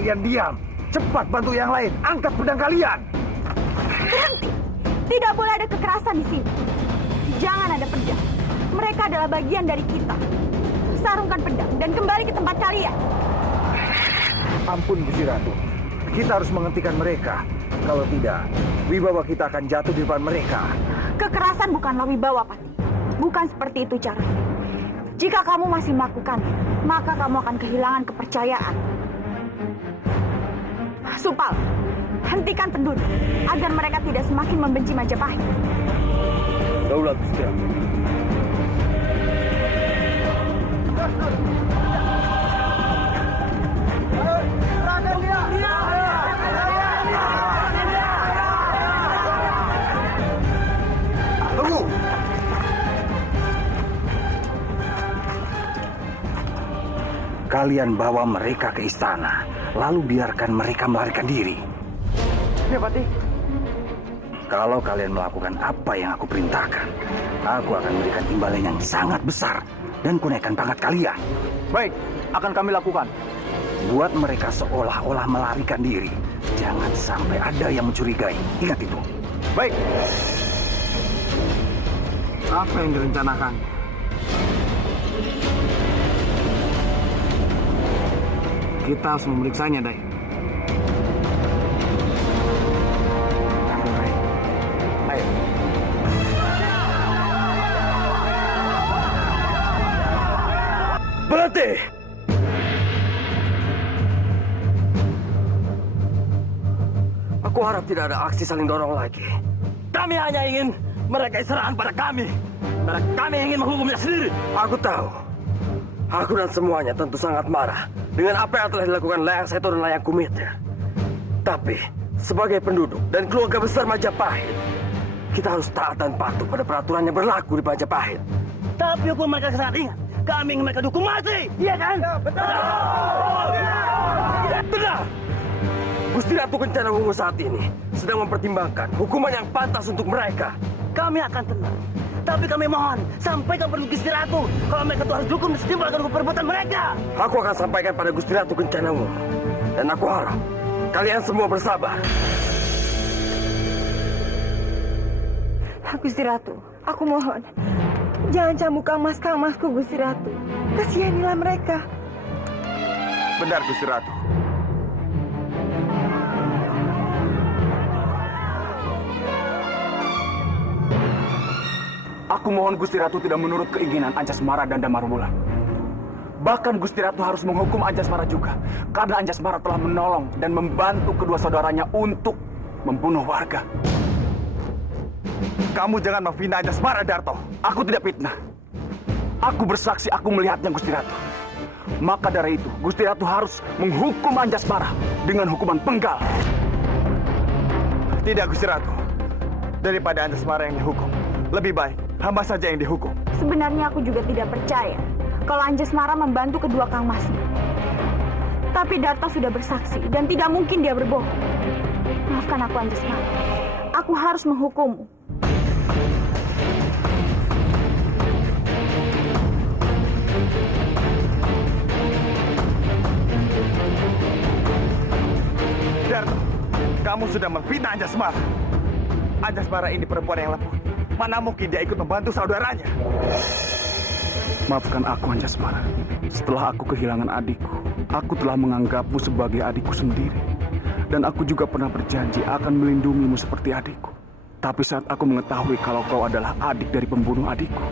kalian diam. Cepat bantu yang lain. Angkat pedang kalian. Berhenti. Tidak boleh ada kekerasan di sini. Jangan ada pedang. Mereka adalah bagian dari kita. Sarungkan pedang dan kembali ke tempat kalian. Ampun Gusti Ratu. Kita harus menghentikan mereka. Kalau tidak, wibawa kita akan jatuh di depan mereka. Kekerasan bukanlah wibawa, Pati. Bukan seperti itu caranya. Jika kamu masih melakukannya, maka kamu akan kehilangan kepercayaan. Supal, hentikan penduduk agar mereka tidak semakin membenci Majapahit. Daulat Gusti Ratu. Tunggu! Kalian bawa mereka ke istana, lalu biarkan mereka melarikan diri. Ya, Pati. Kalau kalian melakukan apa yang aku perintahkan, aku akan memberikan imbalan yang sangat besar dan kunaikkan pangkat kalian. Baik, akan kami lakukan. Buat mereka seolah-olah melarikan diri. Jangan sampai ada yang mencurigai. Ingat itu. Baik. Apa yang direncanakan? Kita harus memeriksanya, Dai. Ayo. Berhenti! Aku harap tidak ada aksi saling dorong lagi. Kami hanya ingin mereka serangan pada kami. Karena kami ingin menghukumnya sendiri. Aku tahu. Aku dan semuanya tentu sangat marah dengan apa yang telah dilakukan Layang Seto dan Layang Kumitnya. Tapi, sebagai penduduk dan keluarga besar Majapahit, kita harus taat dan patuh pada peraturan yang berlaku di Majapahit. Tapi hukum mereka sangat ringan. Kami ingin mereka dihukum mati. Iya kan? Ya, betul. Benar. Gusti Ratu Kencana Wungu saat ini sedang mempertimbangkan hukuman yang pantas untuk mereka. Kami akan tenang. Tapi kami mohon, sampaikan pada Gusti Ratu kalau mereka itu harus dihukum dan setimpal dengan perbuatan mereka. Aku akan sampaikan pada Gusti Ratu Kencana Wungu. Dan aku harap kalian semua bersabar. Gusti Ratu, aku mohon. Jangan cambuk kamas-kamasku, Gusti Ratu. Kasihanilah mereka. Benar, Gusti Ratu. Aku mohon Gusti Ratu tidak menurut keinginan Anjasmara dan Damarwulan. Bahkan Gusti Ratu harus menghukum Anjasmara juga. Karena Anjasmara telah menolong dan membantu kedua saudaranya untuk membunuh warga. Kamu jangan menghina Anjasmara, Darto. Aku tidak fitnah. Aku bersaksi aku melihatnya, Gusti Ratu. Maka dari itu, Gusti Ratu harus menghukum Anjasmara dengan hukuman penggal. Tidak, Gusti Ratu. Daripada Anjasmara yang dihukum, lebih baik hamba saja yang dihukum. Sebenarnya aku juga tidak percaya kalau Anjasmara membantu kedua Kang Masnya. Tapi Darto sudah bersaksi dan tidak mungkin dia berbohong. Maafkan aku, Anjasmara. Aku harus menghukummu. Darto, kamu sudah memfitnah Anjasmara. Anjasmara ini perempuan yang lembut. Mana mungkin dia ikut membantu saudaranya? Maafkan aku, Anjasmara. Setelah aku kehilangan adikku, aku telah menganggapmu sebagai adikku sendiri. Dan aku juga pernah berjanji akan melindungimu seperti adikku. Tapi saat aku mengetahui kalau kau adalah adik dari pembunuh adikku,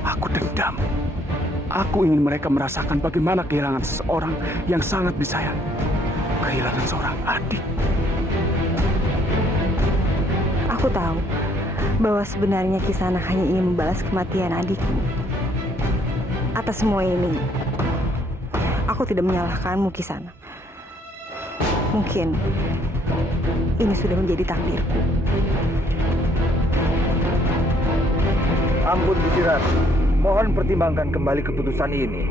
aku dendam. Aku ingin mereka merasakan bagaimana kehilangan seseorang yang sangat disayangi. Kehilangan seorang adik. Aku tahu bahwa sebenarnya Kisana hanya ingin membalas kematian adikku. Atas semua ini, aku tidak menyalahkanmu, Kisana. Mungkin ini sudah menjadi takdirku. Ampun, Gusti Ratu. Mohon pertimbangkan kembali keputusan ini.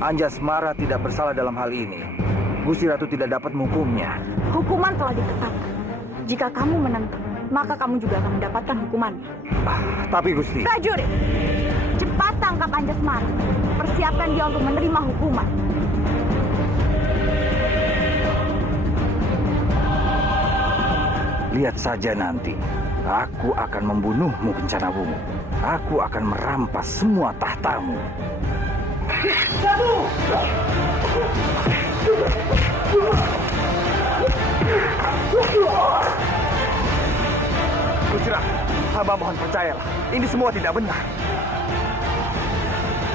Anjasmara tidak bersalah dalam hal ini. Gusti Ratu tidak dapat menghukumnya. Hukuman telah ditetapkan. Jika kamu menentang, maka kamu juga akan mendapatkan hukumannya. Tapi Gusti... Prajurit, cepat tangkap Anjasmara. Persiapkan dia untuk menerima hukuman. Lihat saja nanti. Aku akan membunuhmu, Kencana Wungu. Aku akan merampas semua tahtamu. Gusti Ratu, hamba mohon percayalah. Ini semua tidak benar.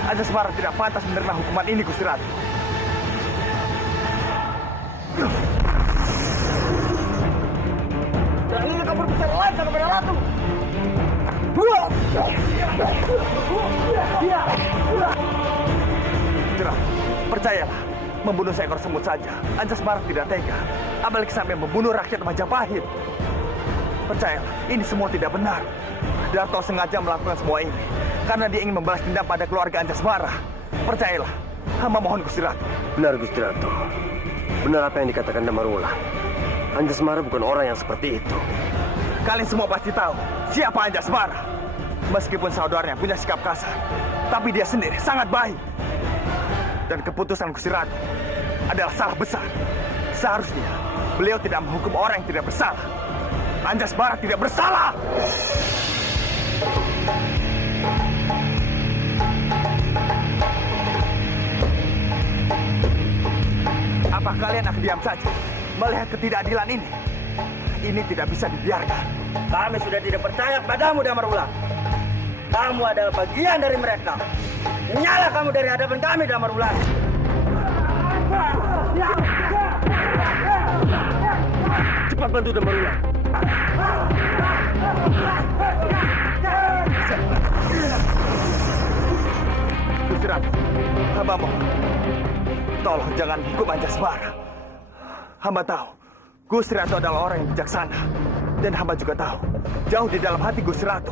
Anjasmara tidak pantas menerima hukuman ini, Gusti Ratu. Beraninya kamu berbicara lancar kepada Ratu. Jerah, percayalah, membunuh seekor semut saja, Anjasmara tidak tega. Apalagi sampai membunuh rakyat Majapahit. Percayalah, ini semua tidak benar. Darto sengaja melakukan semua ini karena dia ingin membalas dendam pada keluarga Anjasmara. Percayalah, hamba mohon Gusti Ratu. Benar Gusti Ratu. Benar apa yang dikatakan Damarwulan. Anjasmara bukan orang yang seperti itu. Kalian semua pasti tahu siapa Anjasmara. Meskipun saudaranya punya sikap kasar, tapi dia sendiri sangat baik. Dan keputusan Gusti Ratu adalah salah besar. Seharusnya beliau tidak menghukum orang yang tidak bersalah. Anjasmara tidak bersalah. Apa kalian akan diam saja melihat ketidakadilan ini? Ini tidak bisa dibiarkan. Kami sudah tidak percaya padamu, Damarwulan. Kamu adalah bagian dari mereka. Nyala kamu dari hadapan kami, Damarwulan. Cepat bantu Damarwulan. Gusti Ratu, hamba mohon, tolong jangan hukum Anjasmara. Hamba tahu Gusti Ratu adalah orang yang bijaksana, dan hamba juga tahu jauh di dalam hati Gusti Ratu.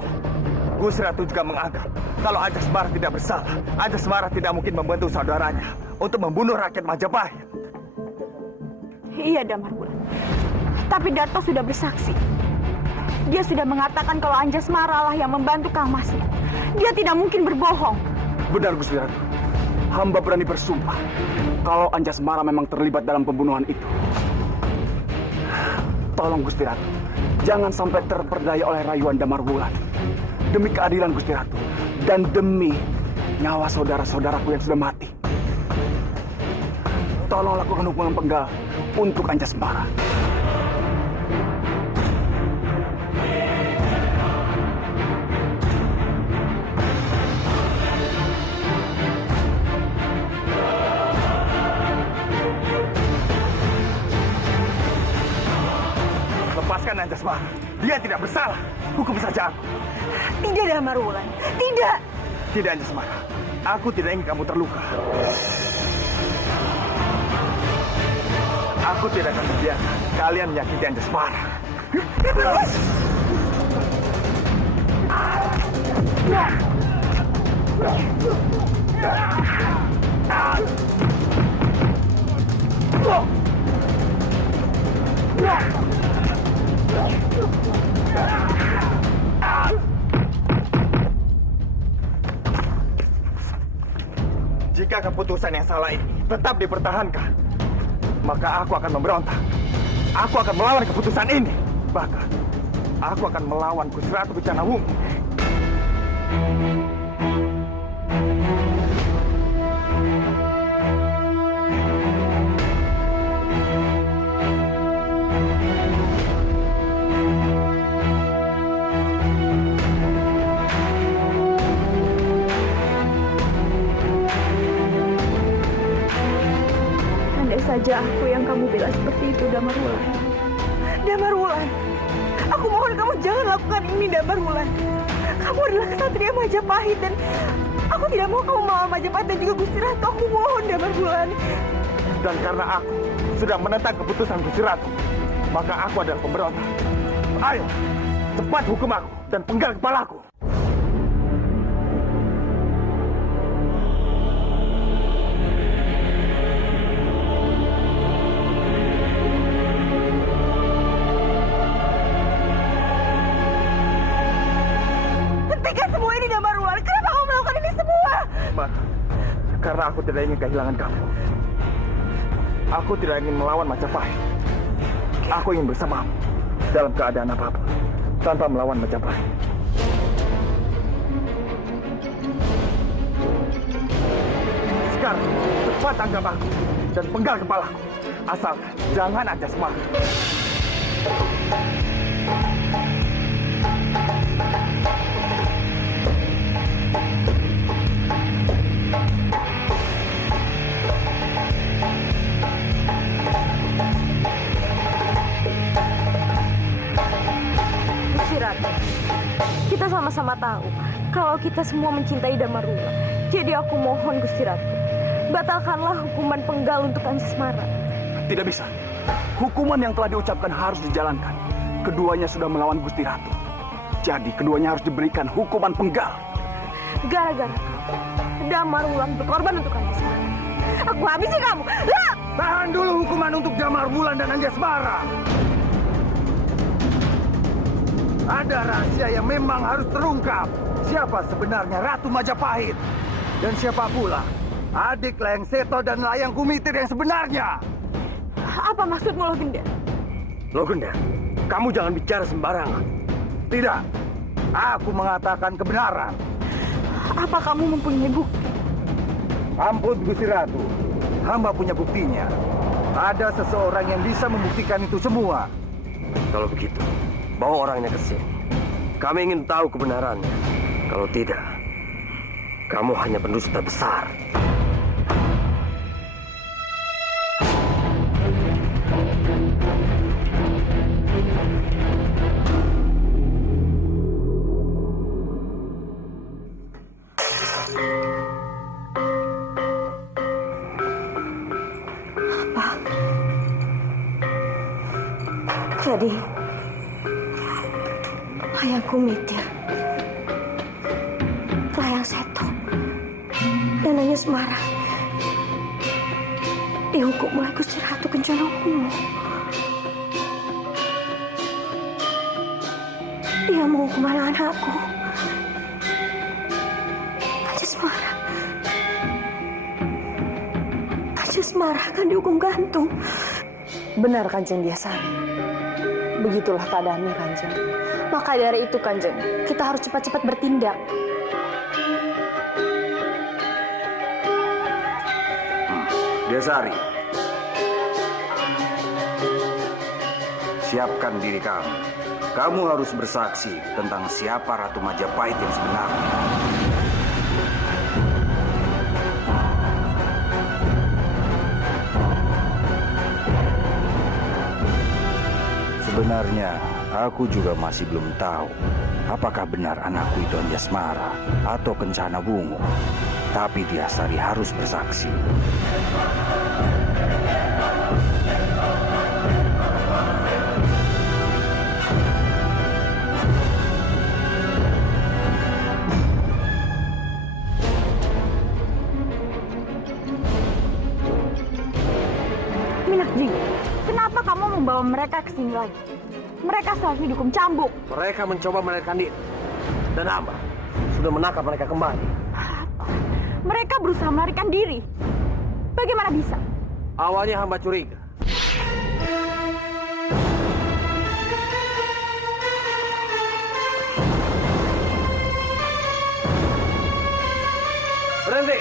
Gusti Ratu juga menganggap kalau Anjasmara tidak bersalah, Anjasmara tidak mungkin membantu saudaranya untuk membunuh rakyat Majapahit. Iya, Damarwulan. Tapi Darto sudah bersaksi. Dia sudah mengatakan kalau Anjasmara lah yang membantu Kang Masnya. Dia tidak mungkin berbohong. Benar, Gusti Ratu. Hamba berani bersumpah kalau Anjasmara memang terlibat dalam pembunuhan itu. Tolong Gusti Ratu, jangan sampai terperdaya oleh rayuan Damarwulan. Demi keadilan Gusti Ratu dan demi nyawa saudara-saudaraku yang sudah mati. Tolong lakukan hukuman penggal untuk Anjasmara. Lepaskan Anjasmara. Dia tidak bersalah. Hukum saja aku. Tidak, Damarwulan. Tidak. Tidak, Anjasmara. Aku tidak ingin kamu terluka. Aku tidak akan membiarkan kalian menyakiti Anjasmara. Jika keputusan yang salah ini tetap dipertahankan, maka aku akan memberontak. Aku akan melawan keputusan ini. Bahkan, aku akan melawan Gusti Ratu Kencana Wungu. Saja aku yang kamu bela seperti itu, Damarwulan. Damarwulan, aku mohon kamu jangan lakukan ini, Damarwulan. Kamu adalah kesatria Majapahit dan aku tidak mau kamu melawan Majapahit dan juga Gusti Ratu. Aku mohon, Damarwulan. Dan karena aku sudah menentang keputusan Gusti Ratu, maka aku adalah pemberontak. Ayo, cepat hukum aku dan penggal kepalaku. Karena aku tidak ingin kehilangan kamu. Aku tidak ingin melawan Majapahit. Aku ingin bersamamu. dalam keadaan apapun tanpa melawan Majapahit. Sekarang cepat tangkap aku dan penggal kepalaku. Asalkan jangan ada semangat. Gusti Ratu, kita sama-sama tahu kalau kita semua mencintai Damarwulan. Jadi aku mohon Gusti Ratu, batalkanlah hukuman penggal untuk Anjasmara. Tidak bisa. Hukuman yang telah diucapkan harus dijalankan. Keduanya sudah melawan Gusti Ratu. Jadi keduanya harus diberikan hukuman penggal. Gara-gara Damarwulan berkorban untuk Anjasmara, aku habisi kamu. Tahan dulu hukuman untuk Damarwulan dan Anjasmara. Ada rahasia yang memang harus terungkap. Siapa sebenarnya Ratu Majapahit? Dan siapa pula adik Layang Seto dan Layang Kumitir yang sebenarnya? Apa maksudmu, Logenda? Logenda, kamu jangan bicara sembarangan. Tidak, aku mengatakan kebenaran. Apa kamu mempunyai bukti? Ampun Gusti Ratu, hamba punya buktinya. Ada seseorang yang bisa membuktikan itu semua. Kalau begitu, bawa orangnya ke sini. Kami ingin tahu kebenarannya. Kalau tidak, kamu hanya pendusta besar. Jadi, Layang Kumitir, Layang Seto, dan Anjasmara dihukum oleh Gusti Ratu Kenconokumo. Dia menghukum anak-anakku. Anjasmara. Anjasmara akan dihukum gantung. Benar Kanjeng Biasari. Begitulah keadaannya Kanjeng. Maka dari itu Kanjeng, kita harus cepat-cepat bertindak. Biasari, siapkan diri kamu. Kamu harus bersaksi tentang siapa Ratu Majapahit yang sebenarnya. Sebenarnya, aku juga masih belum tahu apakah benar anakku itu Anjasmara atau Kencana Wungu. Tapi Biasari harus bersaksi. Minakji, kenapa kamu membawa mereka ke sini lagi? Mereka seharusnya dihukum cambuk. Mereka mencoba melarikan diri. Dan hamba sudah menangkap mereka kembali. Mereka berusaha melarikan diri. Bagaimana bisa? Awalnya hamba curiga. Berhenti!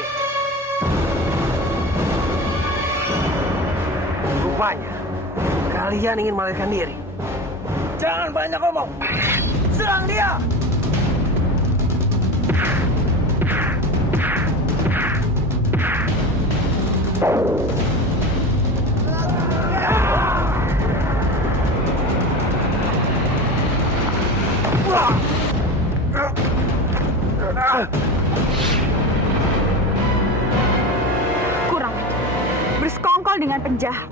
Rupanya, kalian ingin melarikan diri. Jangan banyak ngomong. Serang dia! Kurang. Bersekongkol dengan penjahat.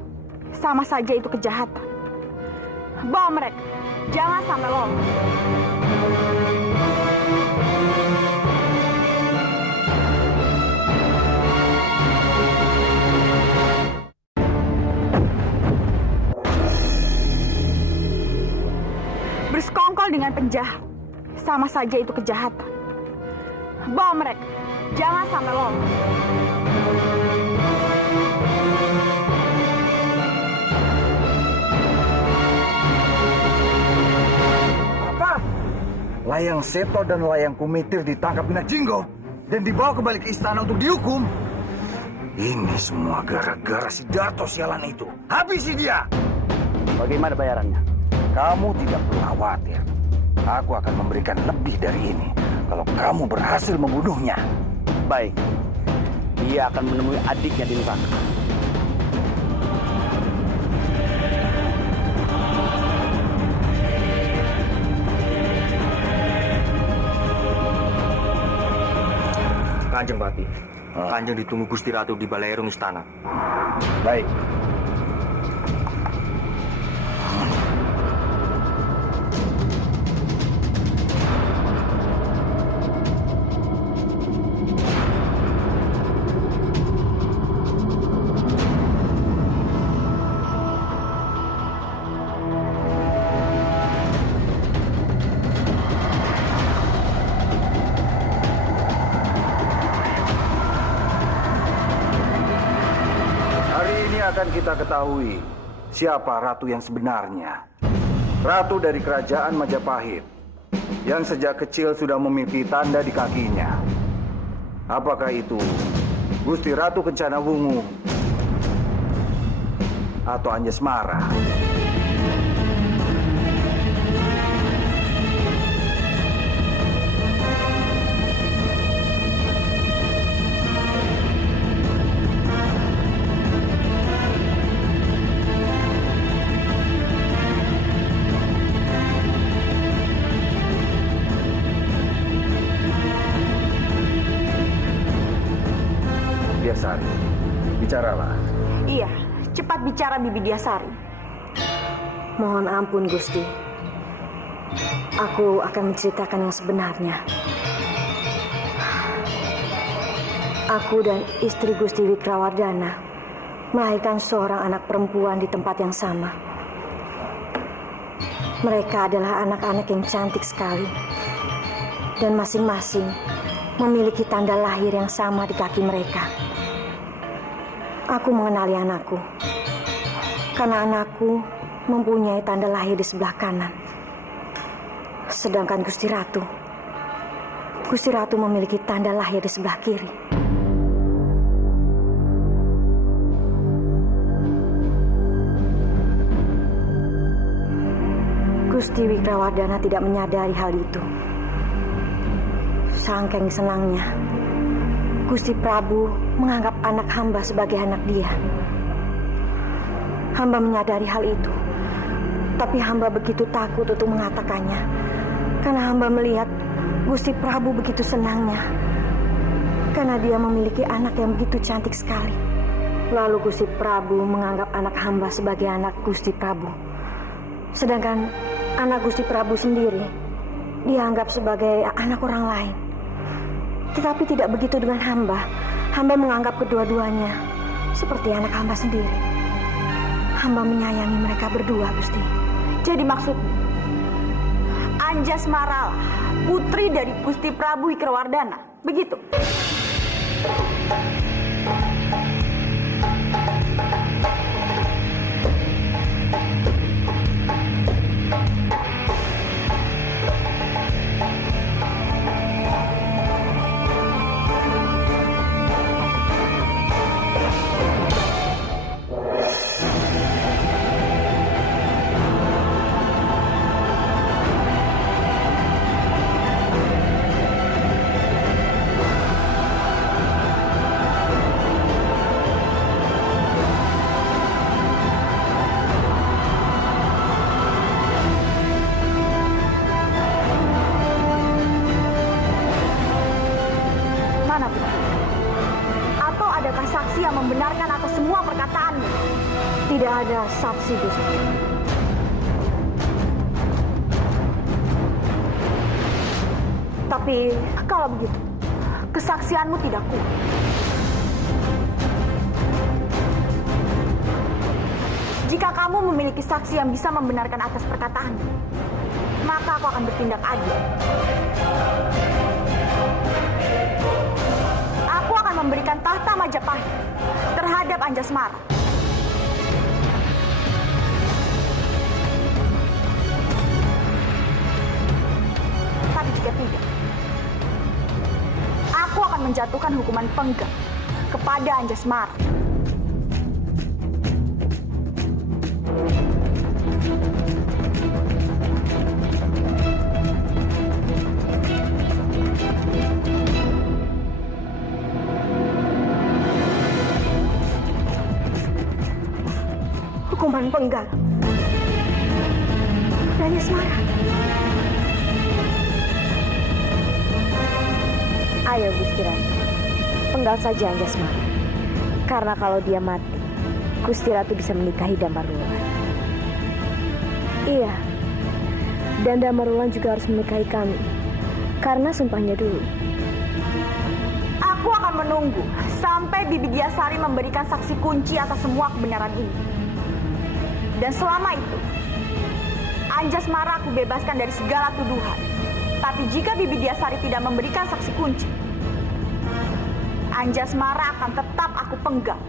Sama saja itu kejahatan. Bawa mereka. Jangan sampai lolos. Bersekongkol dengan penjahat. Sama saja itu kejahatan. Bawa mereka. Jangan sampai lolos. Layang Seto dan Layang Kumitir ditangkap Ina Jinggo dan dibawa kembali ke istana untuk dihukum. Ini semua gara-gara si Darto sialan itu. Habisi dia! Bagaimana bayarannya? Kamu tidak perlu khawatir. Aku akan memberikan lebih dari ini kalau kamu berhasil membunuhnya. Baik. Dia akan menemui adiknya di neraka. Kanjeng Pati, Kanjeng ditunggu Gusti Ratu di Balairung Istana. Baik. Akan kita ketahui siapa ratu yang sebenarnya. Ratu dari kerajaan Majapahit yang sejak kecil sudah memiliki tanda di kakinya. Apakah itu Gusti Ratu Kencana Wungu atau Anjasmara? Biasari, bicaralah. Iya, cepat bicara Bibi Diasari. Mohon ampun, Gusti. Aku akan menceritakan yang sebenarnya. Aku dan istri Gusti Wikrawardhana melahirkan seorang anak perempuan di tempat yang sama. Mereka adalah anak-anak yang cantik sekali. Dan masing-masing memiliki tanda lahir yang sama di kaki mereka. Aku mengenali anakku, karena anakku mempunyai tanda lahir di sebelah kanan. Sedangkan Gusti Ratu memiliki tanda lahir di sebelah kiri. Gusti Wikrawardhana tidak menyadari hal itu. Saking senangnya, Gusti Prabu menganggap anak hamba sebagai anak dia. Hamba menyadari hal itu, tapi hamba begitu takut untuk mengatakannya, karena hamba melihat Gusti Prabu begitu senangnya, karena dia memiliki anak yang begitu cantik sekali. Lalu Gusti Prabu menganggap anak hamba sebagai anak Gusti Prabu, sedangkan anak Gusti Prabu sendiri dianggap sebagai anak orang lain. Tetapi tidak begitu dengan hamba. Hamba menganggap kedua-duanya seperti anak hamba sendiri. Hamba menyayangi mereka berdua, Gusti. Jadi maksudnya, Anjasmara putri dari Gusti Prabu Wikrawardhana, begitu? Saksi yang membenarkan atas semua perkataanmu. Tidak ada saksi, Gusti. Tapi kalau begitu, kesaksianmu tidak kuat. Jika kamu memiliki saksi yang bisa membenarkan atas perkataanmu, maka aku akan bertindak adil. Aku akan memberikan tahta Majapahit terhadap Anjasmara. Tapi akan menjatuhkan hukuman penggal kepada Anjasmara. Hukuman penggal. Anjasmara. Ayo Gusti Ratu, penggal saja Anjasmara. Karena kalau dia mati, Gusti Ratu bisa menikahi Damarwulan. Iya, dan Damarwulan juga harus menikahi kami, karena sumpahnya dulu. Aku akan menunggu sampai Bibi Diasari memberikan saksi kunci atas semua kebenaran ini. Dan selama itu, Anjasmara aku bebaskan dari segala tuduhan. Tapi jika Bibi Diasari tidak memberikan saksi kunci, Anjasmara akan tetap aku penggal.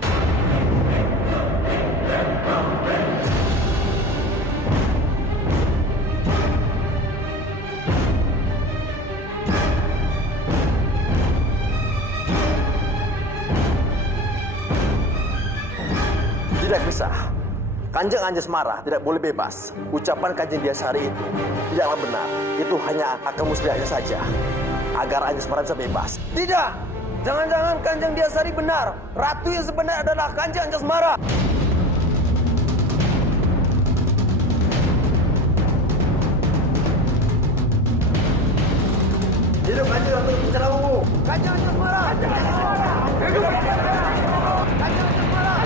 Tidak bisa. Kanjeng Anjasmara tidak boleh bebas. Ucapan Kanjeng Diasari itu tidaklah benar. Itu hanya akal muslihatnya saja. Agar Anjasmara bisa bebas. Tidak! Jangan-jangan Kanjeng Diasari benar. Ratu yang sebenarnya adalah Kanjeng Anjasmara. Hidup Kanjeng Ratu Kencana Wungu. Kanjeng Anjasmara. Kanjeng Anjasmara. Hidup Kanjeng Anjasmara. Kanjeng Anjasmara.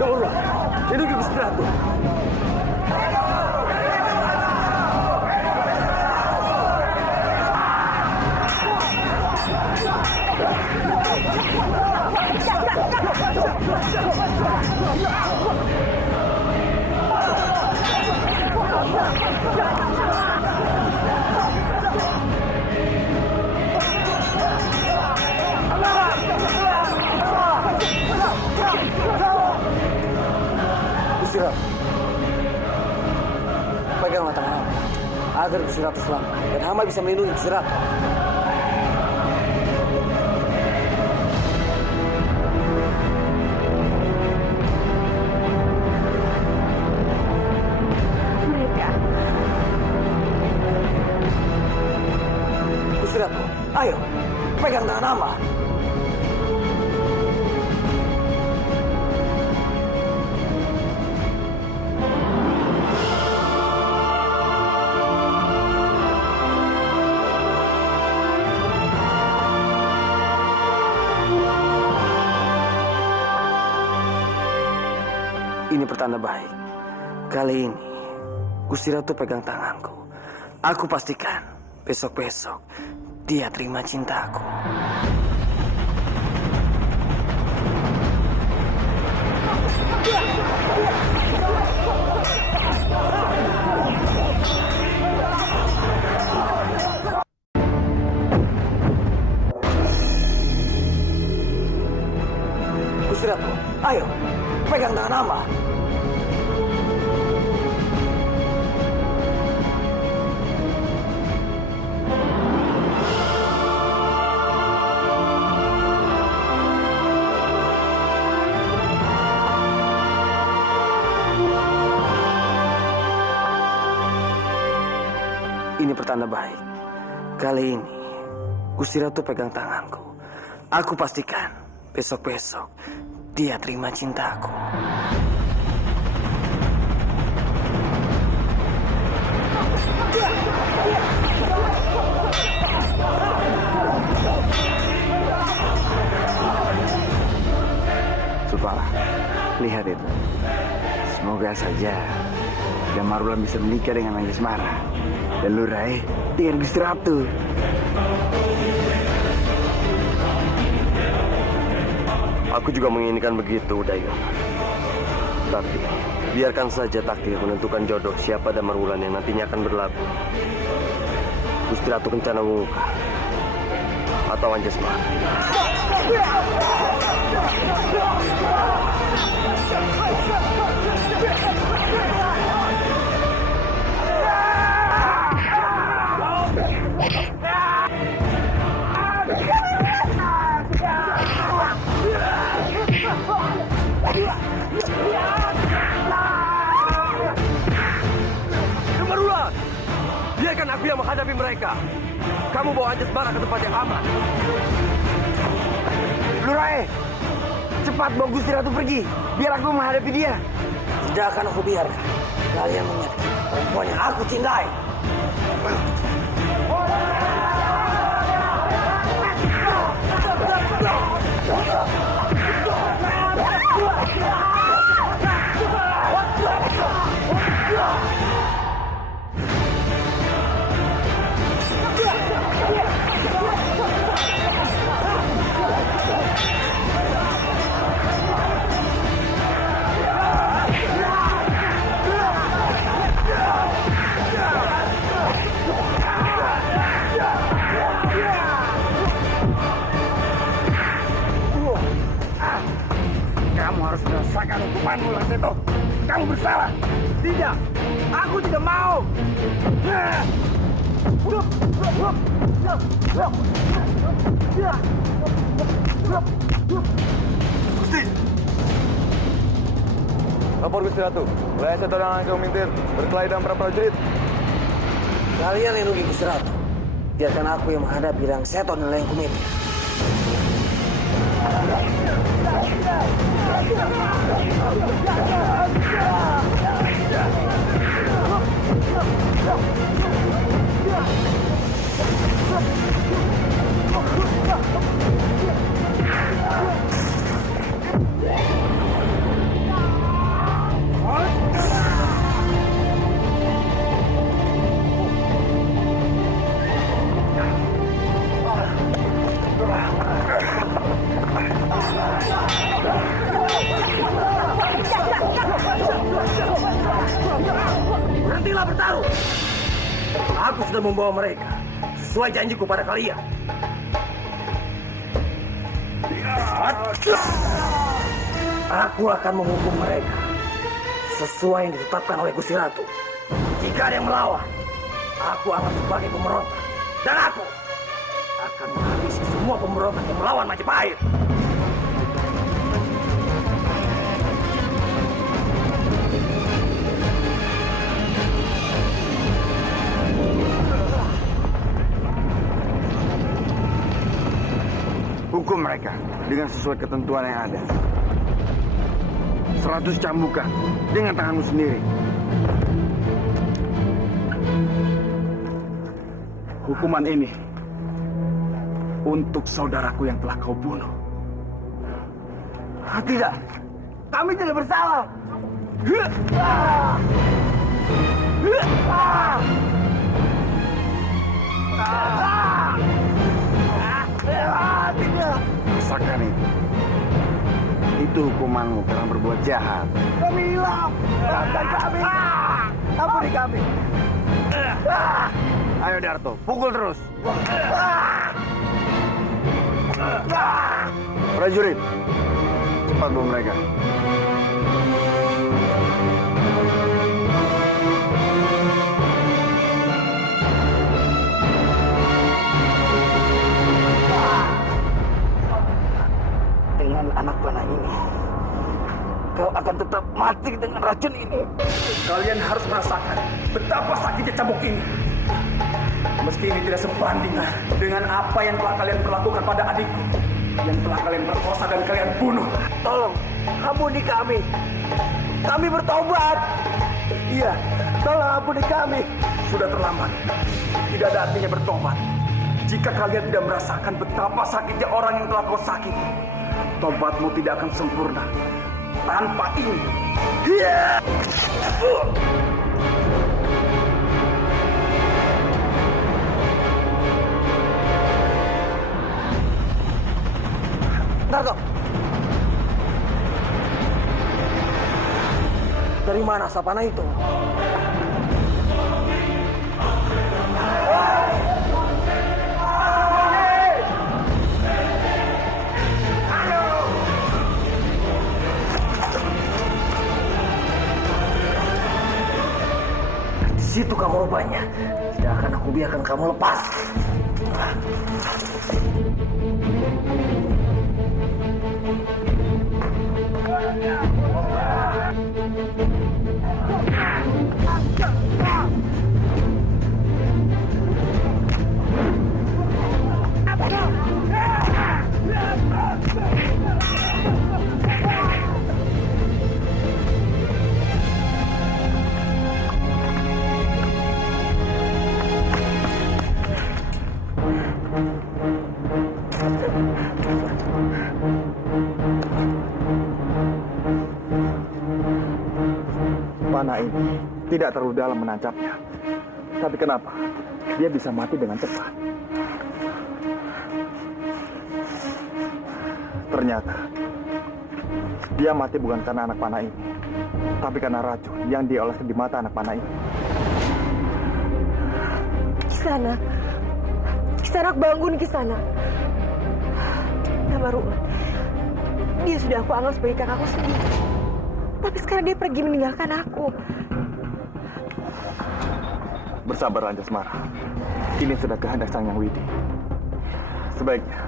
Damarwulan, hidup Gusti Ratu. Gusti Ratu, peganglah tangan hamba agar Gusti Ratu selamat dan hamba bisa melindungi Gusti Ratu. Mereka. Gusti Ratu, ayo pegang tangan hamba. Ini pertanda baik. Kali ini, Gusti Ratu pegang tanganku. Aku pastikan besok-besok dia terima cintaku. Gusti Ratu, ayo pegang tangan hamba. Ini pertanda baik. Kali ini, Gusti Ratu pegang tanganku. Aku pastikan besok-besok dia terima cintaku. Supala, lihat itu. Semoga saja Damarwulan bisa menikah dengan Anjasmara. Dan lu, Rai, dengan Gusti Ratu. Aku juga menginginkan begitu, Dayo. Tapi, biarkan saja takdir menentukan jodoh siapa Damarwulan yang nantinya akan berlabuh. Gusti Ratu Kencana Wungu atau Anjasmara. Gemerulah! Biarkan aku yang menghadapi mereka. Kamu bawa Anjasmara ke tempat yang aman. Lurae, cepat bawa Gusti Ratu pergi. Biar aku menghadapi dia. Tidak akan aku biarkan kalian menyakiti perempuan yang aku cintai. Kamu harus merasakan hukumanmu, Langseto. Kamu bersalah. Tidak, aku tidak mau. Gusti! Lapor Gusti Ratu. Wilayah Seto dan Angkau Mintir berkelahi dalam para prajurit. Kalian lindungi Gusti Ratu. Biarkan aku yang menghadapi Liang Seto dan Liang Kumintir. Berhentilah bertaruh. Aku sudah membawa mereka sesuai janjiku pada kalian. Aku akan menghukum mereka sesuai yang ditetapkan oleh Gusti Ratu. Jika ada yang melawan, aku akan sebagai pemberontak. Dan aku akan menghabisi semua pemberontak yang melawan Majapahit. Hukum mereka dengan sesuai ketentuan yang ada. 100 cambukan dengan tanganmu sendiri. Hukuman ini untuk saudaraku yang telah kau bunuh. Tidak, kami tidak bersalah. Rasakan itu. Itu hukumanmu karena berbuat jahat. Kami hilang. Maafkan kami. Ampuni kami. Ayo Darto, pukul terus. Prajurit, cepat bawa mereka. Dengan anak panah ini, kau akan tetap mati dengan racun ini. Kalian harus merasakan betapa sakitnya cambuk ini. Meski ini tidak sebanding dengan apa yang telah kalian perlakukan pada adikku, yang telah kalian perkosa dan kalian bunuh. Tolong, ampuni kami. Kami bertobat. Iya, tolong ampuni kami. Sudah terlambat. Tidak ada artinya bertobat jika kalian tidak merasakan betapa sakitnya orang yang telah kau sakiti. Tobatmu tidak akan sempurna tanpa ini. Iya. Narto, dari mana sapana itu? kamu rupanya. Tidak akan aku biarkan kamu lepas. Panah ini tidak terlalu dalam menancapnya. Tapi kenapa dia bisa mati dengan cepat? Ternyata dia mati bukan karena anak panah ini, tapi karena racun yang dia oleskan di mata anak panah ini. Kisanak bangun Kisanak. Damaru, dia sudah aku anggap sebagai kakakku sendiri. Tapi sekarang dia pergi meninggalkan aku. Bersabar Anjasmara. Ini sudah kehendak Sang Yang Widi. Sebaiknya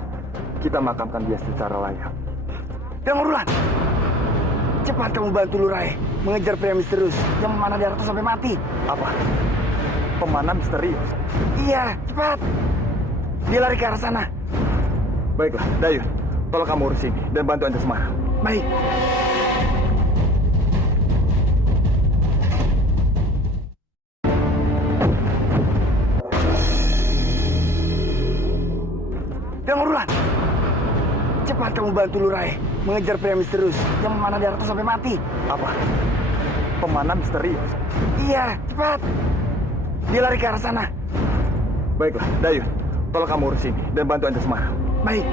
kita makamkan dia secara layak. Damurulan, cepat kamu bantu Lurai mengejar pria misterius yang memanah di Ratu sampai mati. Apa? Pemanah misterius? Iya, cepat. Dia lari ke arah sana. Baiklah, Dayun. Tolong kamu urus ini dan bantu Anjasmara. Baik. Damurulan, cepat kamu bantu Lurai mengejar pria misterius yang memanah di Ratu sampai mati. Apa? Pemanah misterius? Iya, cepat. Dia lari ke arah sana. Baiklah, Dayun. Tolong kamu urus ini dan bantu Anjasmara. Baik.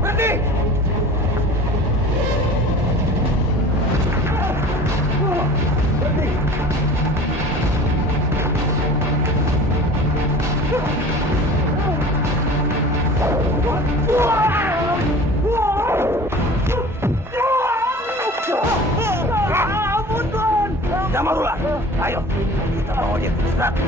Berhenti! Berhenti! Damarullah, ayo kita bawa dia ke istana.